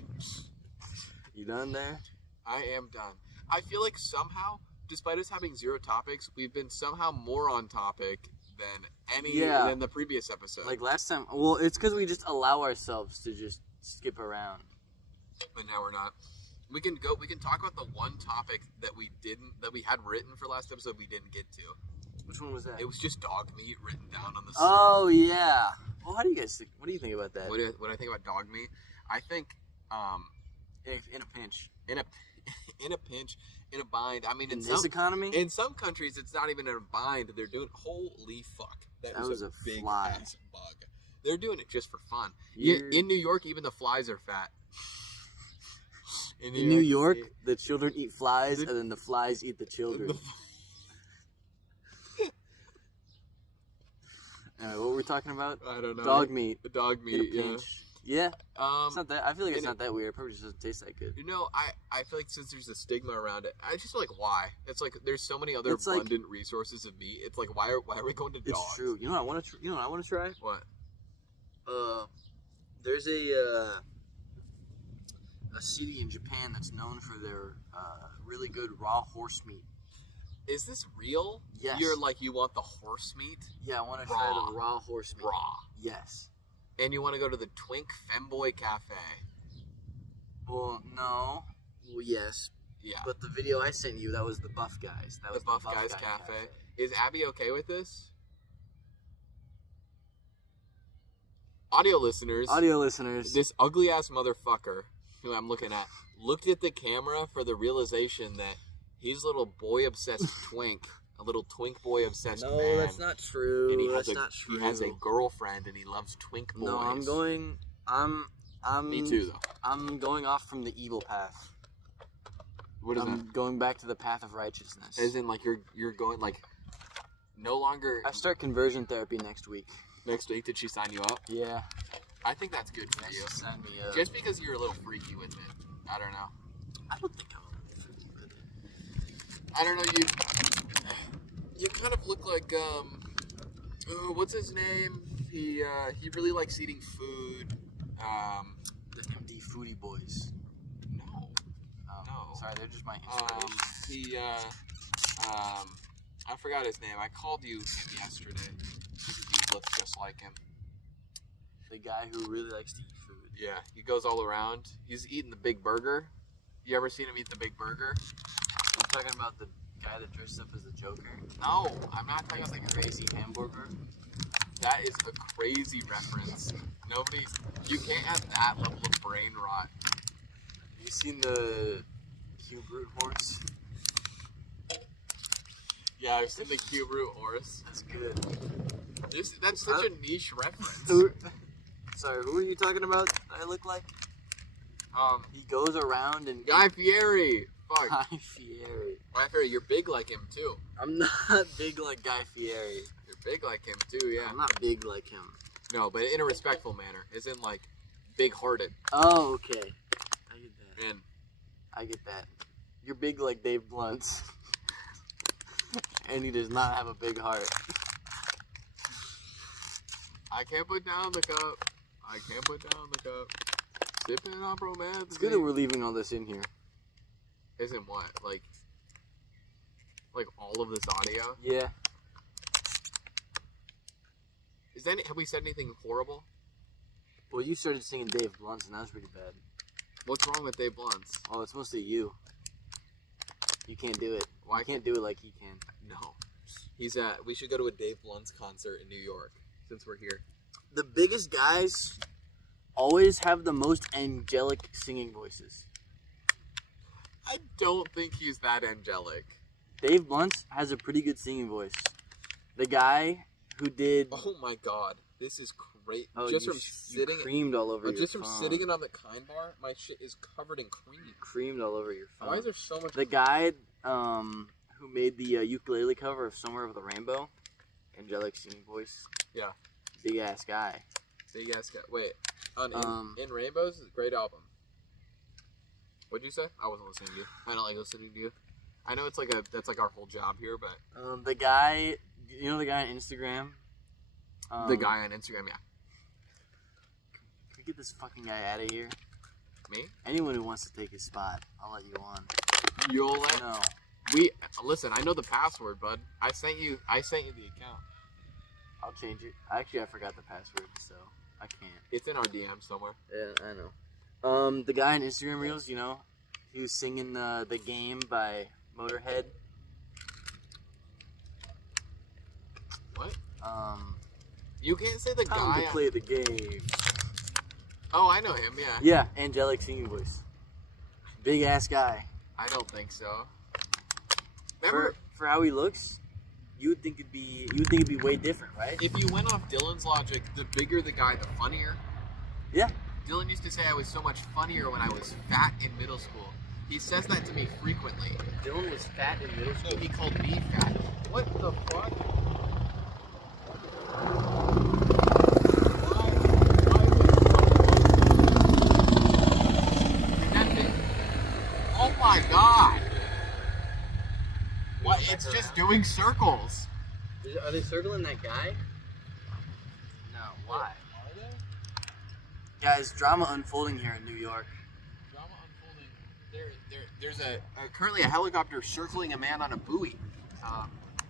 You done there? I am done. I feel like somehow, despite us having 0 topics, we've been somehow more on topic than the previous episode. Like last time. Well, it's because we just allow ourselves to just skip around. But now we're not. We can talk about the one topic that we had written for last episode we didn't get to. Which one was that? It was just dog meat written down on the Oh yeah. Well, how do you guys think? What do you think about that? What I think about dog meat? I think In a pinch. in a pinch, in a bind. I mean, In in this some economy? in some countries, it's not even in a bind. They're doing holy fuck. That was a big fly. ass bug. They're doing it just for fun. You're- In New York, even the flies are fat. In New York, the children eat flies, and then the flies eat the children. What were we talking about? I don't know. Dog meat. The dog In a meat. Yeah. pinch. Yeah. It's not that. I feel like it's and not that weird. It probably just doesn't taste that good. You know, I feel like since there's a stigma around it, I just feel like why? It's like there's so many other It's like- abundant resources of meat. It's like why are we going to dogs? It's true. You know what I want to? You know what I want to try? What? There's a city in Japan that's known for their really good raw horse meat. Is this real? Yes. You're like you want the horse meat Yeah, I want to try Raw. the raw horse meat. raw, Yes. and you want to go to the Twink Femboy Cafe. Well, no. Well, yes. Yeah. But the video I sent you, that was the Buff Guys. That The was Buff the Guys Guy Cafe. Is Abby okay with this? Audio listeners, Audio listeners. this ugly ass motherfucker who I'm looking at looked at the camera for the realization that he's a little boy obsessed twink, a little twink boy obsessed No, man. that's not true. And he That's has not true. he has a girlfriend and he loves twink boys. No, I'm Me too, though. I'm going off from the evil path. What is I'm going back to the path of righteousness. that? As in, like you're going like no longer. I start conversion therapy next week. Next week, did she sign you up? Yeah. I think that's good for you. Sign me up. Just because you're a little freaky with it. I don't know. I don't think I'm freaky with it. I don't know. You kind of look like what's his name? He really likes eating food. The MD Foodie Boys. No. No. Sorry, they're just my He I forgot his name. I called you him yesterday because he looks just like him. The guy who really likes to eat food. Yeah, he goes all around. He's eating the big burger. You ever seen him eat the big burger? I'm talking about the guy that dressed up as the Joker. No, I'm not talking about Like the crazy hamburger. That is a crazy reference. You can't have that level of brain rot. You seen the cube root horse? Yeah, I've seen the cube root horse. That's good. That's such a niche reference. Sorry, who are you talking about? I look like? He goes around and Guy Fieri. Fuck. Guy Fieri. Guy Fieri, you're big like him too. I'm not big like Guy Fieri. You're big like him too, yeah. I'm not big like him. No, but in a respectful manner, as in like big-hearted. Oh, okay. I get that. And I get that. You're big like Dave Blunt. And he does not have a big heart. I can't put down the cup. I can't put down the cup. Sipping on romance. It's good that we're leaving all this in here. Isn't what? Like all of this audio? Yeah. Have we said anything horrible? Well, you started singing Dave Blunt's, and that was pretty bad. What's wrong with Dave Blunt's? Oh, it's mostly you. You can't do it. Why You can't do it like he can. No. We should go to a Dave Blunt's concert in New York, since we're here. The biggest guys always have the most angelic singing voices. I don't think he's that angelic. Dave Blunt has a pretty good singing voice. The guy who did... Oh my god. This is great. Oh, just you from sitting creamed all over your just from phone. sitting it on the kind bar, my shit is covered in cream. Creamed all over your phone. Why is there so much? The guy who made the ukulele cover of Somewhere Over the Rainbow, angelic singing voice. Yeah. Big ass guy. Big ass guy. Wait. In Rainbows is a great album. What'd you say? I wasn't listening to you. I don't like listening to you. I know that's like our whole job here, but The guy, you know the guy on Instagram? the guy on Instagram, yeah. Can we get this fucking guy out of here? Me? Anyone who wants to take his spot, I'll let you on. You'll let No. listen, I know the password, bud. I sent you the account. I'll change it. Actually, I forgot the password, so I can't. It's in our DM somewhere. Yeah, I know. The guy on Instagram Reels, you know, he was singing The Game by Motorhead. What? You can't say the Time guy. to play the game. Oh, I know him. Yeah. Yeah, angelic singing voice. Big ass guy. I don't think so. Remember, For how he looks, you would think it'd be way different, right? if you went off Dylan's logic, the bigger the guy, the funnier. Yeah. Dylan used to say I was so much funnier when I was fat in middle school. He says that to me frequently. Dylan was fat in middle school. So he called me fat. What the fuck? Oh my god! What? It's just doing circles. Are they circling that guy? No. Why? Are they? Guys, drama unfolding here in New York. Drama unfolding. There's currently a helicopter circling a man on a buoy.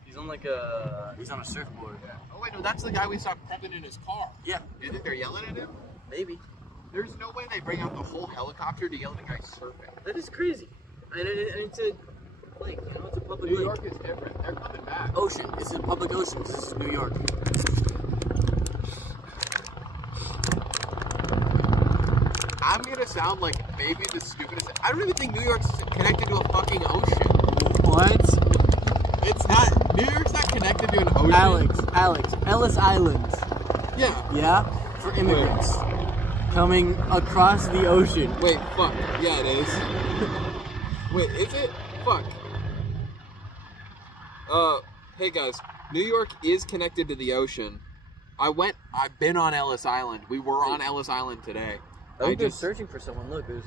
He's on a surfboard. Oh wait, no, that's the guy we saw prepping in his car. Yeah, Do you think they're yelling at him? maybe. There's no way they bring out the whole helicopter to yell at the guy surfing. That is crazy. And it's a lake, you know, it's a public New lake. York is different. They're coming back. Ocean. It's a public ocean. This is New York. I'm gonna sound like maybe the stupidest. I don't even think New York's connected to a fucking ocean. What? It's not. New York's not connected to an ocean. Alex. Ellis Island. Yeah. Yeah? For immigrants. Coming across the ocean. Wait, fuck. Yeah, it is. Wait, is it? Fuck. Hey guys, New York is connected to the ocean. I've been on Ellis Island. We were on Ellis Island today. I think they're searching for someone. Look, there's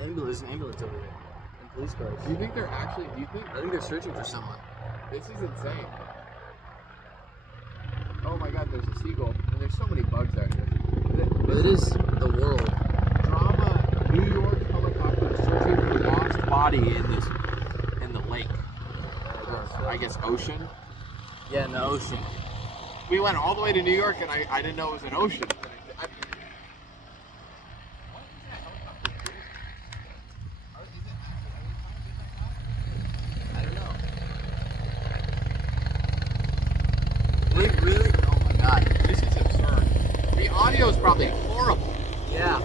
an ambulance over there. And police cars. Do you think they're actually, I think they're searching for someone. this is insane. Oh my god, there's a seagull. And there's so many bugs out here. It is the world. Drama, New York helicopter searching for a lost body in the lake. I guess ocean. Yeah, in the ocean. We went all the way to New York and I didn't know it was an ocean. I don't know. Wait, really? Oh my god. This is absurd. The audio is probably horrible. Yeah.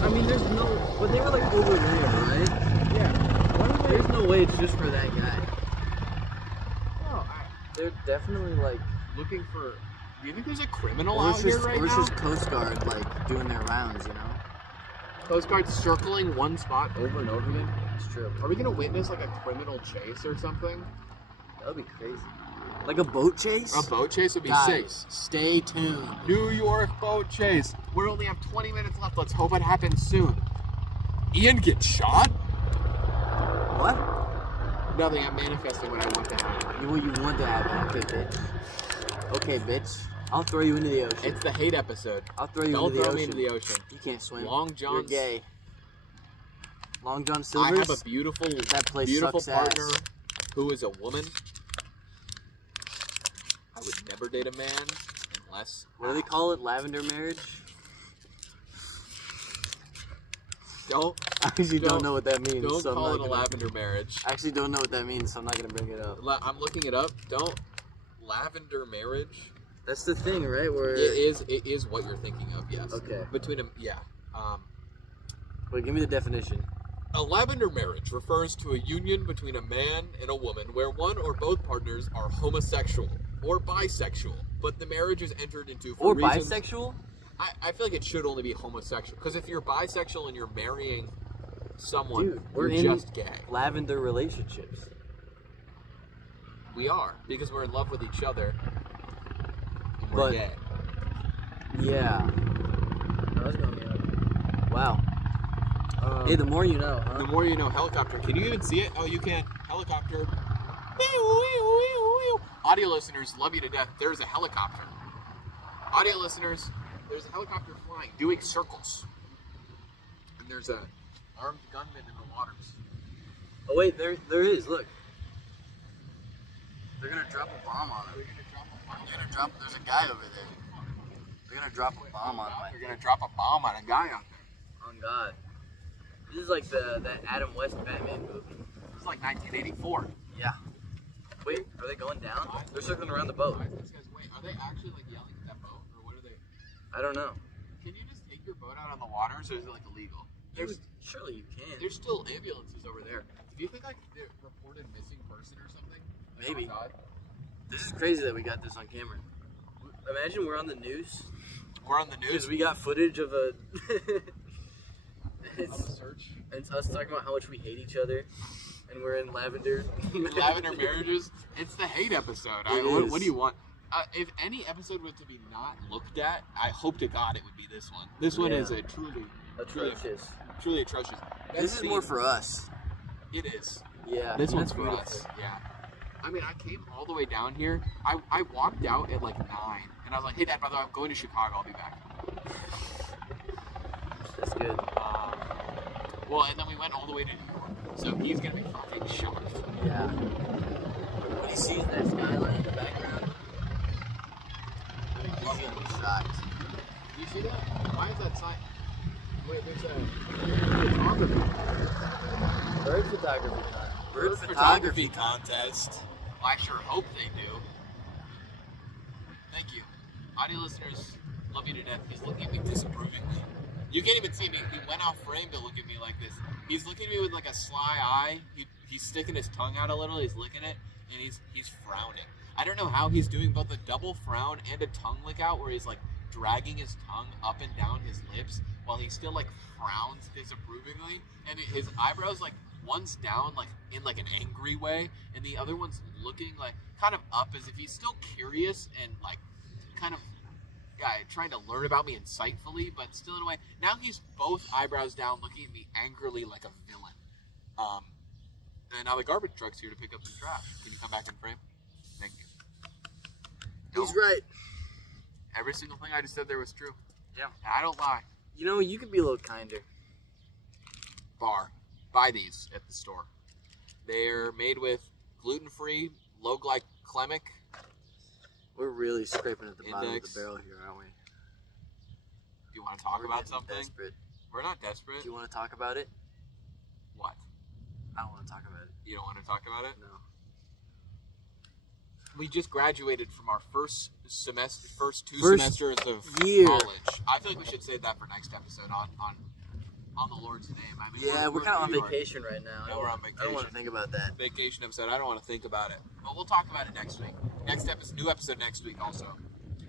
I mean, there's no... But they were like over there, right? Yeah. There's no way it's just for that guy. No, They're definitely like... looking for. Do you think there's a criminal Or out it's here just, right or it's now? just Coast Guard like doing their rounds, you know? Coast Guard circling one spot over and over again. It's true. Are we gonna witness like a criminal chase or something? That would be crazy. Like a boat chase? A boat chase would be Guys, sick. stay tuned. New York boat chase. We only have 20 minutes left. Let's hope it happens soon. Ian gets shot? What? Nothing. I'm manifesting what I want to happen. What you want to happen. Okay, bitch. Okay, bitch. I'll throw you into the ocean. It's the hate episode. I'll throw you Don't into the throw ocean. me into the ocean. You can't swim. Long You're John's. gay. Long John Silver's. I have a beautiful, That place beautiful sucks partner ass. who is a woman. I would never date a man unless. What do they call it? Lavender marriage? Don't I actually don't know what that means. don't so call I'm it not a gonna, lavender marriage. I actually don't know what that means, so I'm not gonna bring it up. I'm looking it up. Don't lavender marriage. That's the thing, right? Where It is what you're thinking of. Yes. Okay. Between them, yeah. Wait, give me the definition. A lavender marriage refers to a union between a man and a woman where one or both partners are homosexual or bisexual, but the marriage is entered into for Or reasons. bisexual? I feel like it should only be homosexual, because if you're bisexual and you're marrying someone, Dude, we're you're in just gay. lavender relationships. We are, because we're in love with each other, and we're But- gay. Yeah. Wow. Hey, the more you know, huh? The more you know. Helicopter. Can you even see it? Oh, you can. Helicopter. Audio listeners, love you to death. There's a helicopter. Audio listeners, there's a helicopter flying, doing circles. And there's a armed gunman in the waters. Oh wait, there is. Look. They're gonna drop a bomb on him. There's a guy over there. They're gonna drop a bomb on him. They're gonna drop a bomb on a guy out there. Oh God. This is like that Adam West Batman movie. It's like 1984. Yeah. Wait, are they going down? They're circling around the boat. Wait, are they actually like yelling at that boat, or what are they? I don't know. Can you just take your boat out on the waters, or is it like illegal? Surely you can. There's still ambulances over there. Do you think like they're reported missing person or something? Maybe. Outside? This is crazy that we got this on camera. Imagine we're on the news. We're on the news. Because we got footage of a. On the search. It's us talking about how much we hate each other, and we're in lavender. Lavender marriages. It's the hate episode. It What is. do you want? If any episode were to be not looked at, I hope to God it would be this one. This one Yeah. is a truly Atrocious. atrocious. This is more for us. It is. Yeah. This one's that's for beautiful. us. Yeah. I mean, I came all the way down here. I walked out at like 9, and I was like, "Hey, Dad, by the way, I'm going to Chicago. I'll be back." That's good. Well, and then we went all the way to New York, so he's gonna be fucking shocked. Yeah. When he sees that skyline in the background, he's gonna be shocked. You see that? Why is that sign? Wait, there's a photography. Bird photography. Bird photography contest. Well, I sure hope they do. Thank you. Audio listeners, love you to death. He's looking at me disapprovingly. You can't even see me. He went off frame to look at me like this. He's looking at me with like a sly eye. He's sticking his tongue out a little. He's licking it, and he's frowning. I don't know how he's doing both a double frown and a tongue lick out, where he's like dragging his tongue up and down his lips while he still like frowns disapprovingly, and his eyebrows like one's down like in like an angry way, and the other one's looking like kind of up as if he's still curious and like kind of trying to learn about me insightfully, but still in a way. Now he's both eyebrows down, looking at me angrily like a villain. And now the garbage truck's here to pick up some trash. Can you come back in frame? Thank you. He's right. Every single thing I just said there was true. Yeah. And I don't lie. You know, you could be a little kinder. Bar. Buy these at the store. They're made with gluten-free, low-glycemic. We're really scraping at the bottom of Index. the barrel here, aren't we? Do you want to talk We're about getting something? Desperate. We're not desperate. Do you want to talk about it? What? I don't want to talk about it. You don't want to talk about it? No. We just graduated from our first two First semesters of year. college. I feel like we should save that for next episode on the Lord's name. I mean, Yeah, we're kind of on in New York. vacation right now. Yeah, we're on I don't want vacation. to think about that. Vacation episode. I don't want to think about it. But we'll talk about it next week. New episode next week also.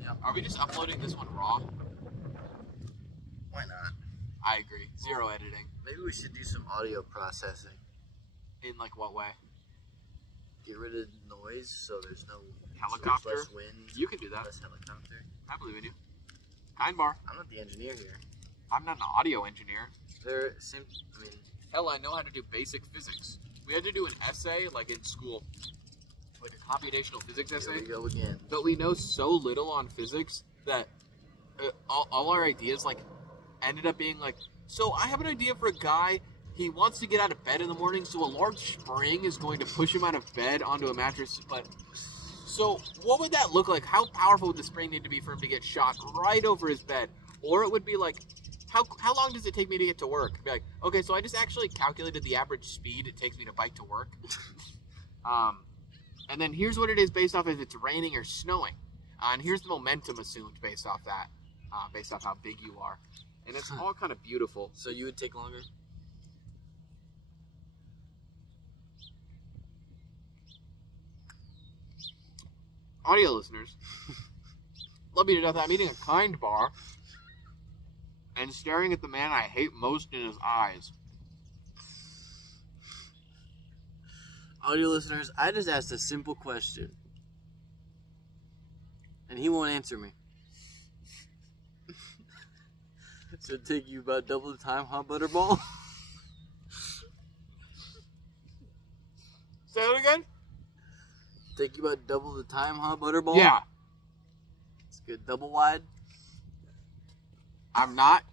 Yeah. Are we just uploading this one raw? Why not? I agree. Zero editing. Maybe we should do some audio processing. In like what way? Get rid of noise so there's no Helicopter? less wind. You can do that. Less helicopter. I believe in you. Kind bar. I'm not the engineer here. I'm not an audio engineer. They're same. I mean, Hell, I know how to do basic physics. we had to do an essay like in school, like a computational physics essay. Here we go again. But we know so little on physics that all our ideas like ended up being like, so I have an idea for a guy. He wants to get out of bed in the morning, so a large spring is going to push him out of bed onto a mattress. But so what would that look like? How powerful would the spring need to be for him to get shot right over his bed? Or it would be like, how long does it take me to get to work? Be like, okay, so I just actually calculated the average speed it takes me to bike to work. And then here's what it is based off if it's raining or snowing. And here's the momentum assumed based off that, based off how big you are. And it's all kind of beautiful. So you would take longer? Audio listeners, love me to death. I'm eating a Kind bar and staring at the man I hate most in his eyes. Audio listeners, I just asked a simple question. And he won't answer me. So it'd take you about double the time, huh, Butterball? Say it again? Take you about double the time, huh, Butterball? Yeah. It's good. Double wide? I'm not.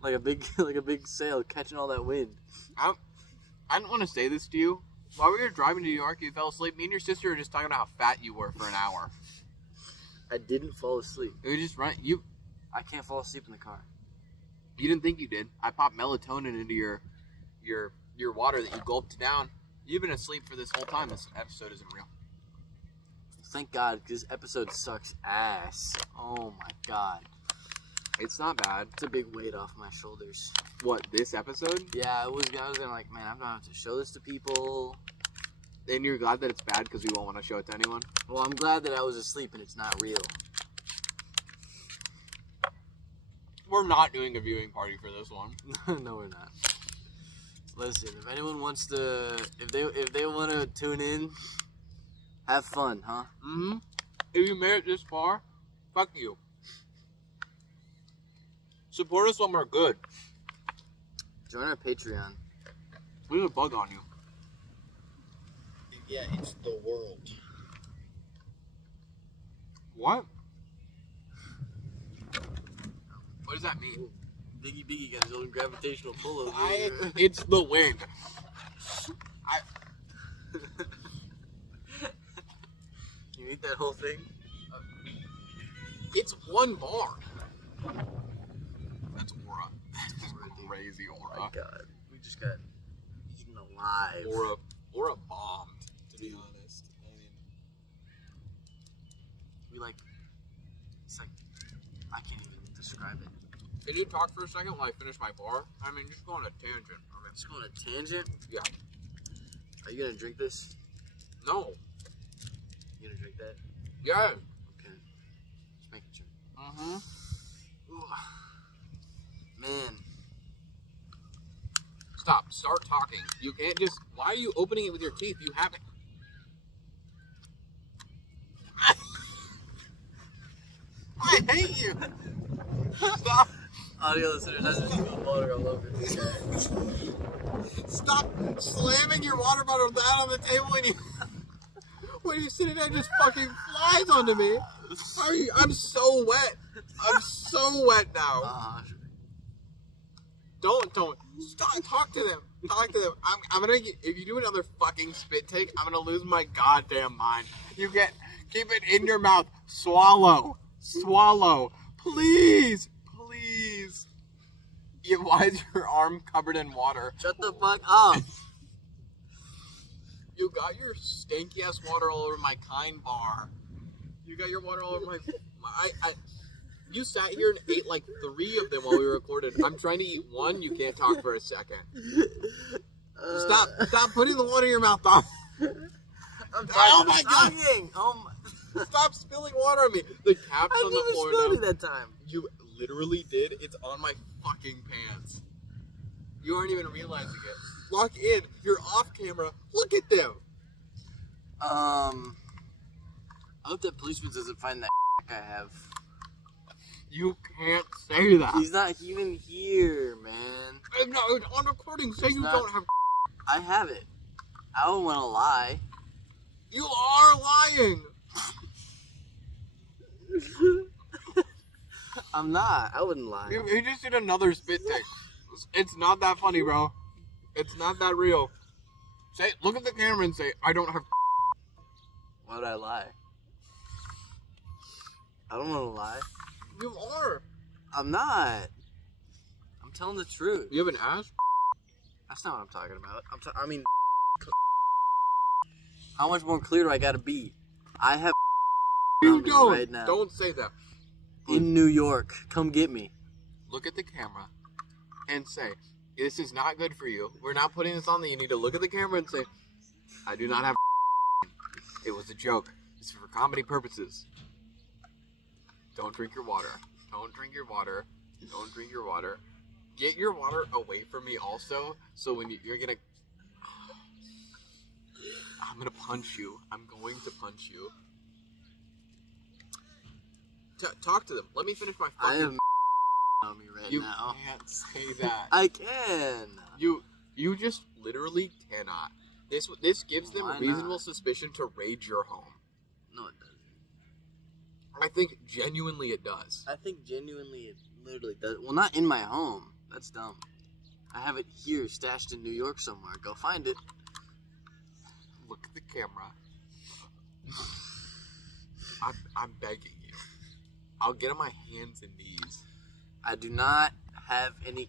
Like a big sail catching all that wind. I didn't want to say this to you. While we were driving to New York, you fell asleep. Me and your sister were just talking about how fat you were for an hour. I didn't fall asleep. It was just right. I can't fall asleep in the car. You didn't think you did. I popped melatonin into your water that you gulped down. You've been asleep for this whole time. This episode isn't real. Thank God, because this episode sucks ass. Oh my God. It's not bad. It's a big weight off my shoulders. What, this episode? Yeah, I was gonna like, man, I'm gonna have to show this to people. And you're glad that it's bad because we won't want to show it to anyone? Well, I'm glad that I was asleep and it's not real. We're not doing a viewing party for this one. No, we're not. Listen, if anyone wants to, if they want to tune in, have fun, huh? Mm-hmm. If you made it this far, fuck you. Support us when we're good. Join our Patreon. There's a bug on you. Yeah, it's the world. What? What does that mean? Biggie got his own gravitational pull over It's the wind. You eat that whole thing? It's one bar. That's aura. That's crazy aura. Oh my God, we just got eaten alive. Aura bombed, to be honest. I mean, it's like, I can't even describe it. can you talk for a second while I finish my bar? I mean, just go on a tangent. Okay. Just going on a tangent? Yeah. Are you gonna drink this? No. You gonna drink that? Yeah. Okay. Just making sure. Mm-hmm. Man. Stop. Start talking. You can't just... Why are you opening it with your teeth? You haven't... I hate you. Stop. Audio listeners, I just spilled water all over this guy. Stop slamming your water bottle down on the table when you sit there, it just fucking flies onto me. I'm so wet. I'm so wet now. Don't. Stop. Talk to them. Talk to them. I'm gonna get, if you do another fucking spit take, I'm gonna lose my goddamn mind. You get, keep it in your mouth. Swallow. Please. Why is your arm covered in water? Shut the fuck up. You got your stanky ass water all over my Kind bar. You got your water all over my you sat here and ate like 3 of them while we recorded. I'm trying to eat one. You can't talk for a second. Stop putting the water in your mouth. Stop. Oh my God. Stop spilling water on me. The cap's on the floor now. That time. You literally did. It's on my fucking pants. You aren't even realizing it. Lock in. You're off camera. Look at them. I hope that policeman doesn't find that I have. You can't say that. He's not even here, man. No, it's on recording. Say you don't have. I have it. I don't want to lie. You are lying. I'm not. I wouldn't lie. You just did another spit take. It's not that funny, bro. It's not that real. Look at the camera and say, I don't have. Why would I lie? I don't want to lie. You are. I'm not. I'm telling the truth. You have an ass? That's not what I'm talking about. I mean, how much more clear do I gotta be? I have You don't. right now. Don't say that. In New York. Come get me. Look at the camera and say, this is not good for you. We're not putting this on there. You need to look at the camera and say, I do not have. It was a joke. This is for comedy purposes. Don't drink your water. Don't drink your water. Don't drink your water. Get your water away from me also, so when you're gonna... I'm gonna punch you. I'm going to punch you. Talk to them. Let me finish my I fucking... have on me right You now. can't say that. I can. You just literally cannot. This gives them Why reasonable not? suspicion to raid your home. No, it doesn't. I think genuinely it does. I think genuinely it literally does. Well, not in my home. That's dumb. I have it here, stashed in New York somewhere. Go find it. Look at the camera. I'm begging you. I'll get on my hands and knees. I do not have any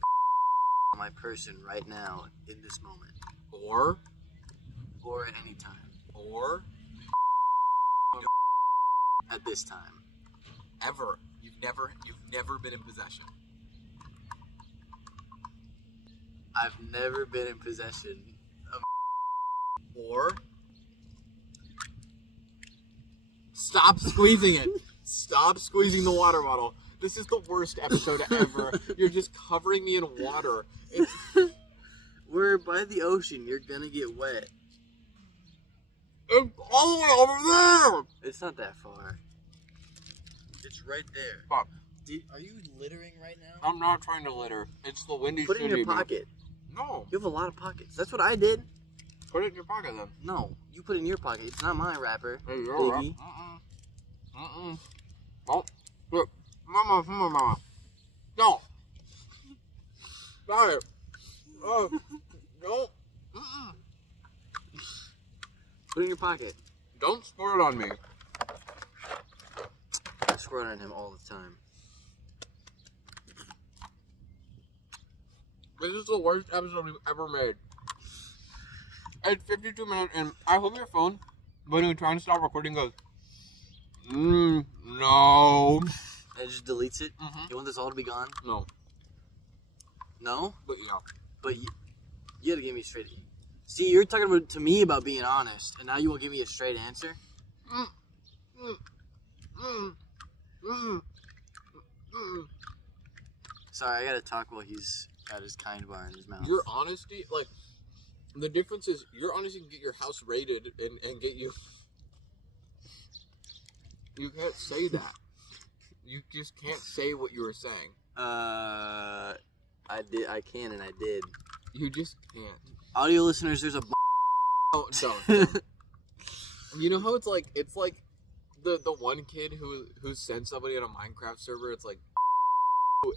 on my person right now in this moment. Or At any time. Or At this time. ever. You've never been in possession. I've never been in possession of. Or stop squeezing it. Stop squeezing the water bottle. This is the worst episode ever. You're just covering me in water. We're by the ocean. You're gonna get wet. It's all the way over there. It's not that far. It's right there. Fuck. Are you littering right now? I'm not trying to litter. It's the windy Put it in city, your man. pocket. No. You have a lot of pockets. That's what I did. Put it in your pocket then. No, you put it in your pocket. It's not my wrapper. Hey, you're Biggie. right. Oh, look. Mama. No. Got it. Oh, no. Put it in your pocket. Don't squirt it on me. I squirt on him all the time. This is the worst episode we've ever made. It's 52 minutes, and I hope your phone, when you're trying to stop recording, goes, no. And it just deletes it. Mhm. You want this all to be gone? No. No? But yeah. But you gotta give me a straight. See, you're talking to me about being honest, and now you won't give me a straight answer? Sorry, I gotta talk while he's got his kind bar in his mouth. Your honesty, like, the difference is your honesty can get your house raided and get you. You can't say that. You just can't say what you were saying. I can and I did. You just can't. Audio listeners, there's a Don't. You know how it's like the one kid who sent somebody on a Minecraft server, it's like,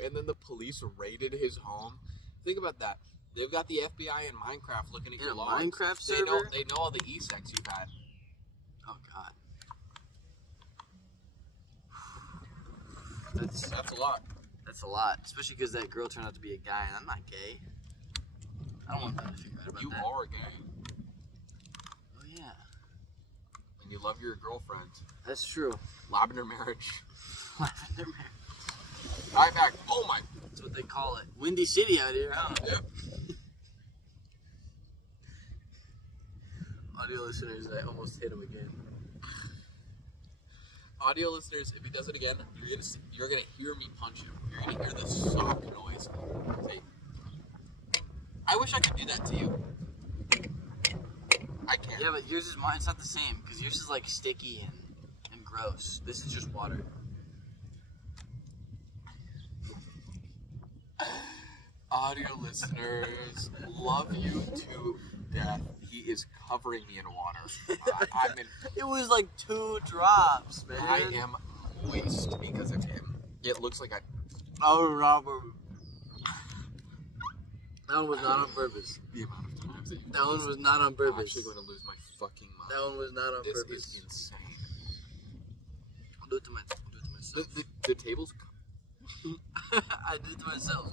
and then the police raided his home. Think about that. They've got the FBI and Minecraft looking at in your a logs. Minecraft server? They know all the e-sex you've had. Oh god. That's a lot. That's a lot, especially because that girl turned out to be a guy, and I'm not gay. I don't want them to figure out about You that. are gay, Oh yeah, and you love your girlfriend. that's true. Lavender marriage. Lavender marriage. Right back. Oh my. That's what they call it. Windy City out here. I don't know. Yep. Audio listeners, I almost hit him again. Audio listeners, if he does it again, you're gonna hear me punch him. You're gonna hear the sock noise. Say, I wish I could do that to you. I can't. Yeah, but yours is mine. It's not the same because yours is like sticky and gross. This is just water. Audio listeners, love you to death. He is covering me in water. I'm in. It was like 2 drops, man. I am moist because of him. It looks like I. Oh, Robert. That one was not on purpose. The amount of times that That one was not on I'm purpose. actually going to lose my fucking mind. That one was not on This purpose. is insane. I'll do it to myself. The table's. I did it to myself.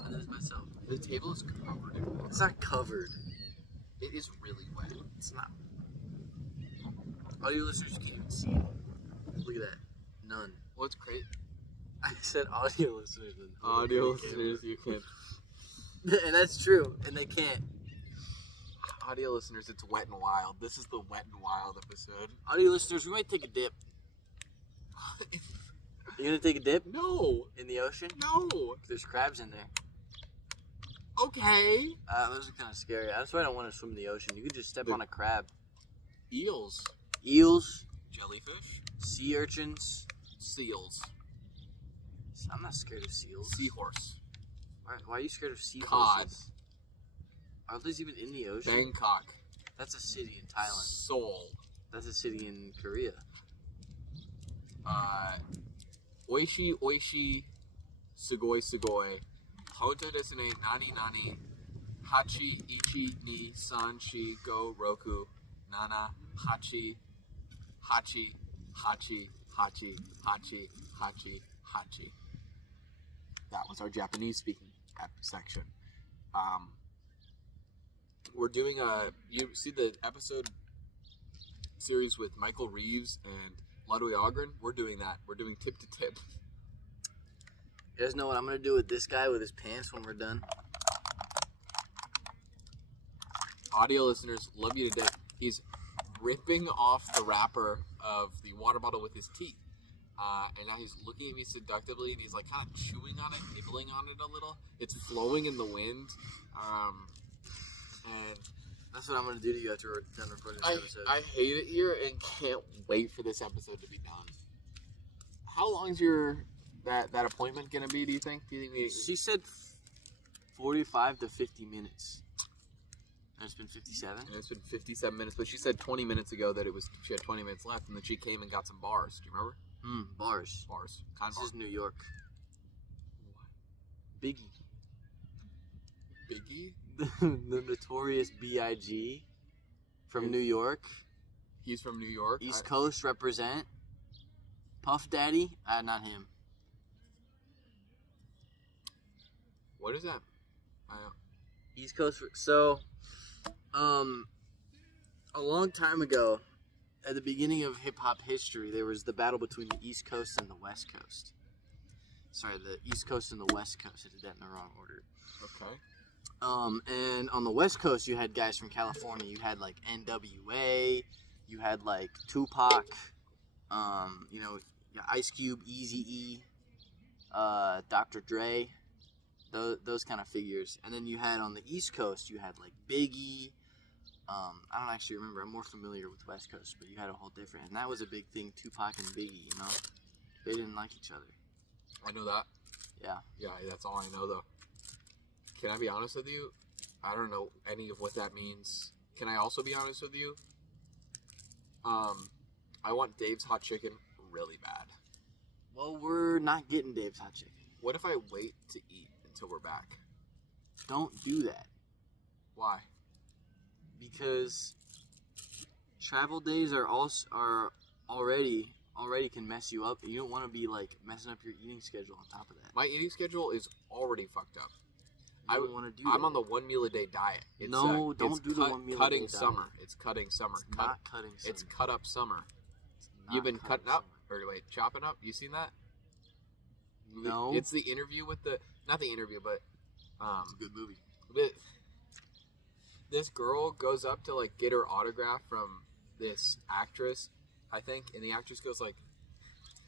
The table is covered in water. It's not covered. It is really wet. It's not. Audio listeners can't see it. Look at that. None. What's great? I said audio listeners. And Audio listeners, you can't. And that's true. And they can't. Audio listeners, it's wet and wild. This is the wet and wild episode. Audio listeners, we might take a dip. You gonna take a dip No, in the ocean? no. There's crabs in there. Okay. Those are kind of scary. That's why I don't want to swim in the ocean. You could just step on a crab. Eels, Eels, jellyfish, sea urchins. seals, I'm not scared of seals. seahorse, Why are you scared of sea cod, horses? Are those even in the ocean? Bangkok, That's a city in Thailand. Seoul, That's a city in Korea. Oishi, oishi, sugoi, sugoi, honta desu ne, nani, nani, hachi, ichi, ni, san, shi, go, roku, nana, hachi, hachi, hachi, hachi, hachi, hachi, hachi. That was our Japanese speaking section. We're doing you see the episode series with Michael Reeves and Ludwig Ogren? We're doing that. We're doing tip to tip. You guys know what I'm gonna do with this guy with his pants when we're done? Audio listeners, love you to death. He's ripping off the wrapper of the water bottle with his teeth. And now he's looking at me seductively, and he's like kind of chewing on it, nibbling on it a little. It's flowing in the wind. And That's what I'm gonna do to you after we're done recording this episode. I hate it here and can't wait for this episode to be done. How long is that appointment gonna be? Do you think? She said 45 to 50 minutes. And it's been 57. And it's been 57 minutes, but she said 20 minutes ago that she had 20 minutes left, and then she came and got some bars. Do you remember? Bars. Bars. This is New York. Biggie. Biggie? The notorious B.I.G. from New York. He's from New York. East Coast represent. Puff Daddy? Not him. What is that? East Coast. So, a long time ago, at the beginning of hip-hop history, there was the battle between the East Coast and the West Coast. Sorry, the East Coast and the West Coast. I did that in the wrong order. Okay. And on the West Coast, you had guys from California. You had, like, NWA. You had, like, Tupac. Ice Cube, Eazy-E, Dr. Dre. Those kind of figures. And then you had on the East Coast, you had, like, Biggie. I don't actually remember. I'm more familiar with West Coast, but you had a whole different. And that was a big thing, Tupac and Biggie, you know? They didn't like each other. I know that. Yeah. Yeah, that's all I know, though. Can I be honest with you? I don't know any of what that means. Can I also be honest with you? I want Dave's Hot Chicken really bad. Well, we're not getting Dave's Hot Chicken. What if I wait to eat until we're back? Don't do that. Why? Because travel days are already can mess you up, and you don't want to be like messing up your eating schedule on top of that. My eating schedule is already fucked up. I don't want to do I'm that. on the 1 meal a day diet. It's, No, don't do the 1 meal a day cutting diet. summer. It's cutting summer. It's not cutting summer. It's cut up summer. It's not You've been cutting up, summer. or wait, chopping up. You seen that? No. It's the interview with not the interview, but It's a good movie. This girl goes up to like get her autograph from this actress, I think, and the actress goes like,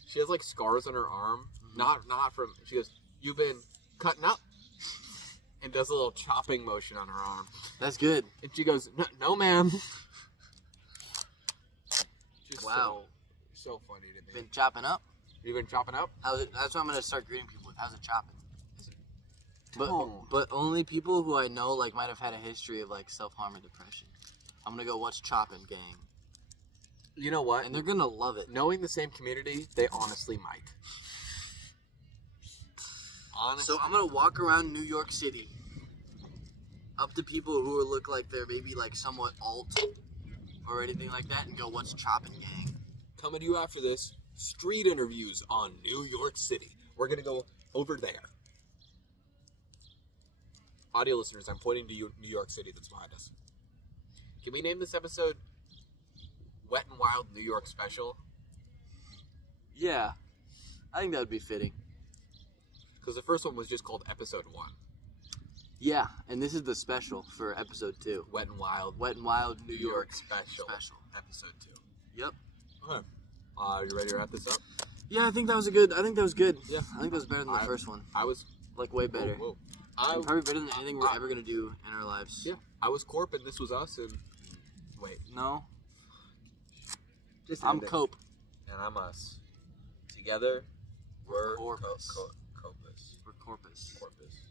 she has like scars on her arm, not from. She goes, "You've been cutting up," and does a little chopping motion on her arm. That's good. And she goes, "No, ma'am." Just Wow. so funny to me. Been chopping up. You've been chopping up? How's it? That's what I'm gonna start greeting people with. How's it chopping? Don't. But only people who I know like might have had a history of like self-harm or depression. I'm gonna go What's Choppin' Gang. You know what? And they're gonna love it. Knowing the same community, they honestly might. Honestly. So I'm gonna walk around New York City, up to people who look like they're maybe like somewhat alt or anything like that, and go, "What's Choppin' Gang?" Coming to you after this, street interviews on New York City. We're gonna go over there. Audio listeners, I'm pointing to you, New York City that's behind us. Can we name this episode Wet and Wild New York Special? Yeah, I think that would be fitting. Because the first one was just called Episode 1. Yeah, and this is the special for episode 2. Wet and Wild. Wet and Wild New York Special. Episode 2. Yep. Okay. You ready to wrap this up? Yeah, I think that was good. Yeah, I think that was better than the first one. I was... Like, way better. Whoa. Probably better than anything we're ever going to do in our lives. Yeah. I was Corp and this was us and... Wait. No. Just I'm Cope. And I'm us. Together, we're Corpus. Copus. We're Corpus. Corpus.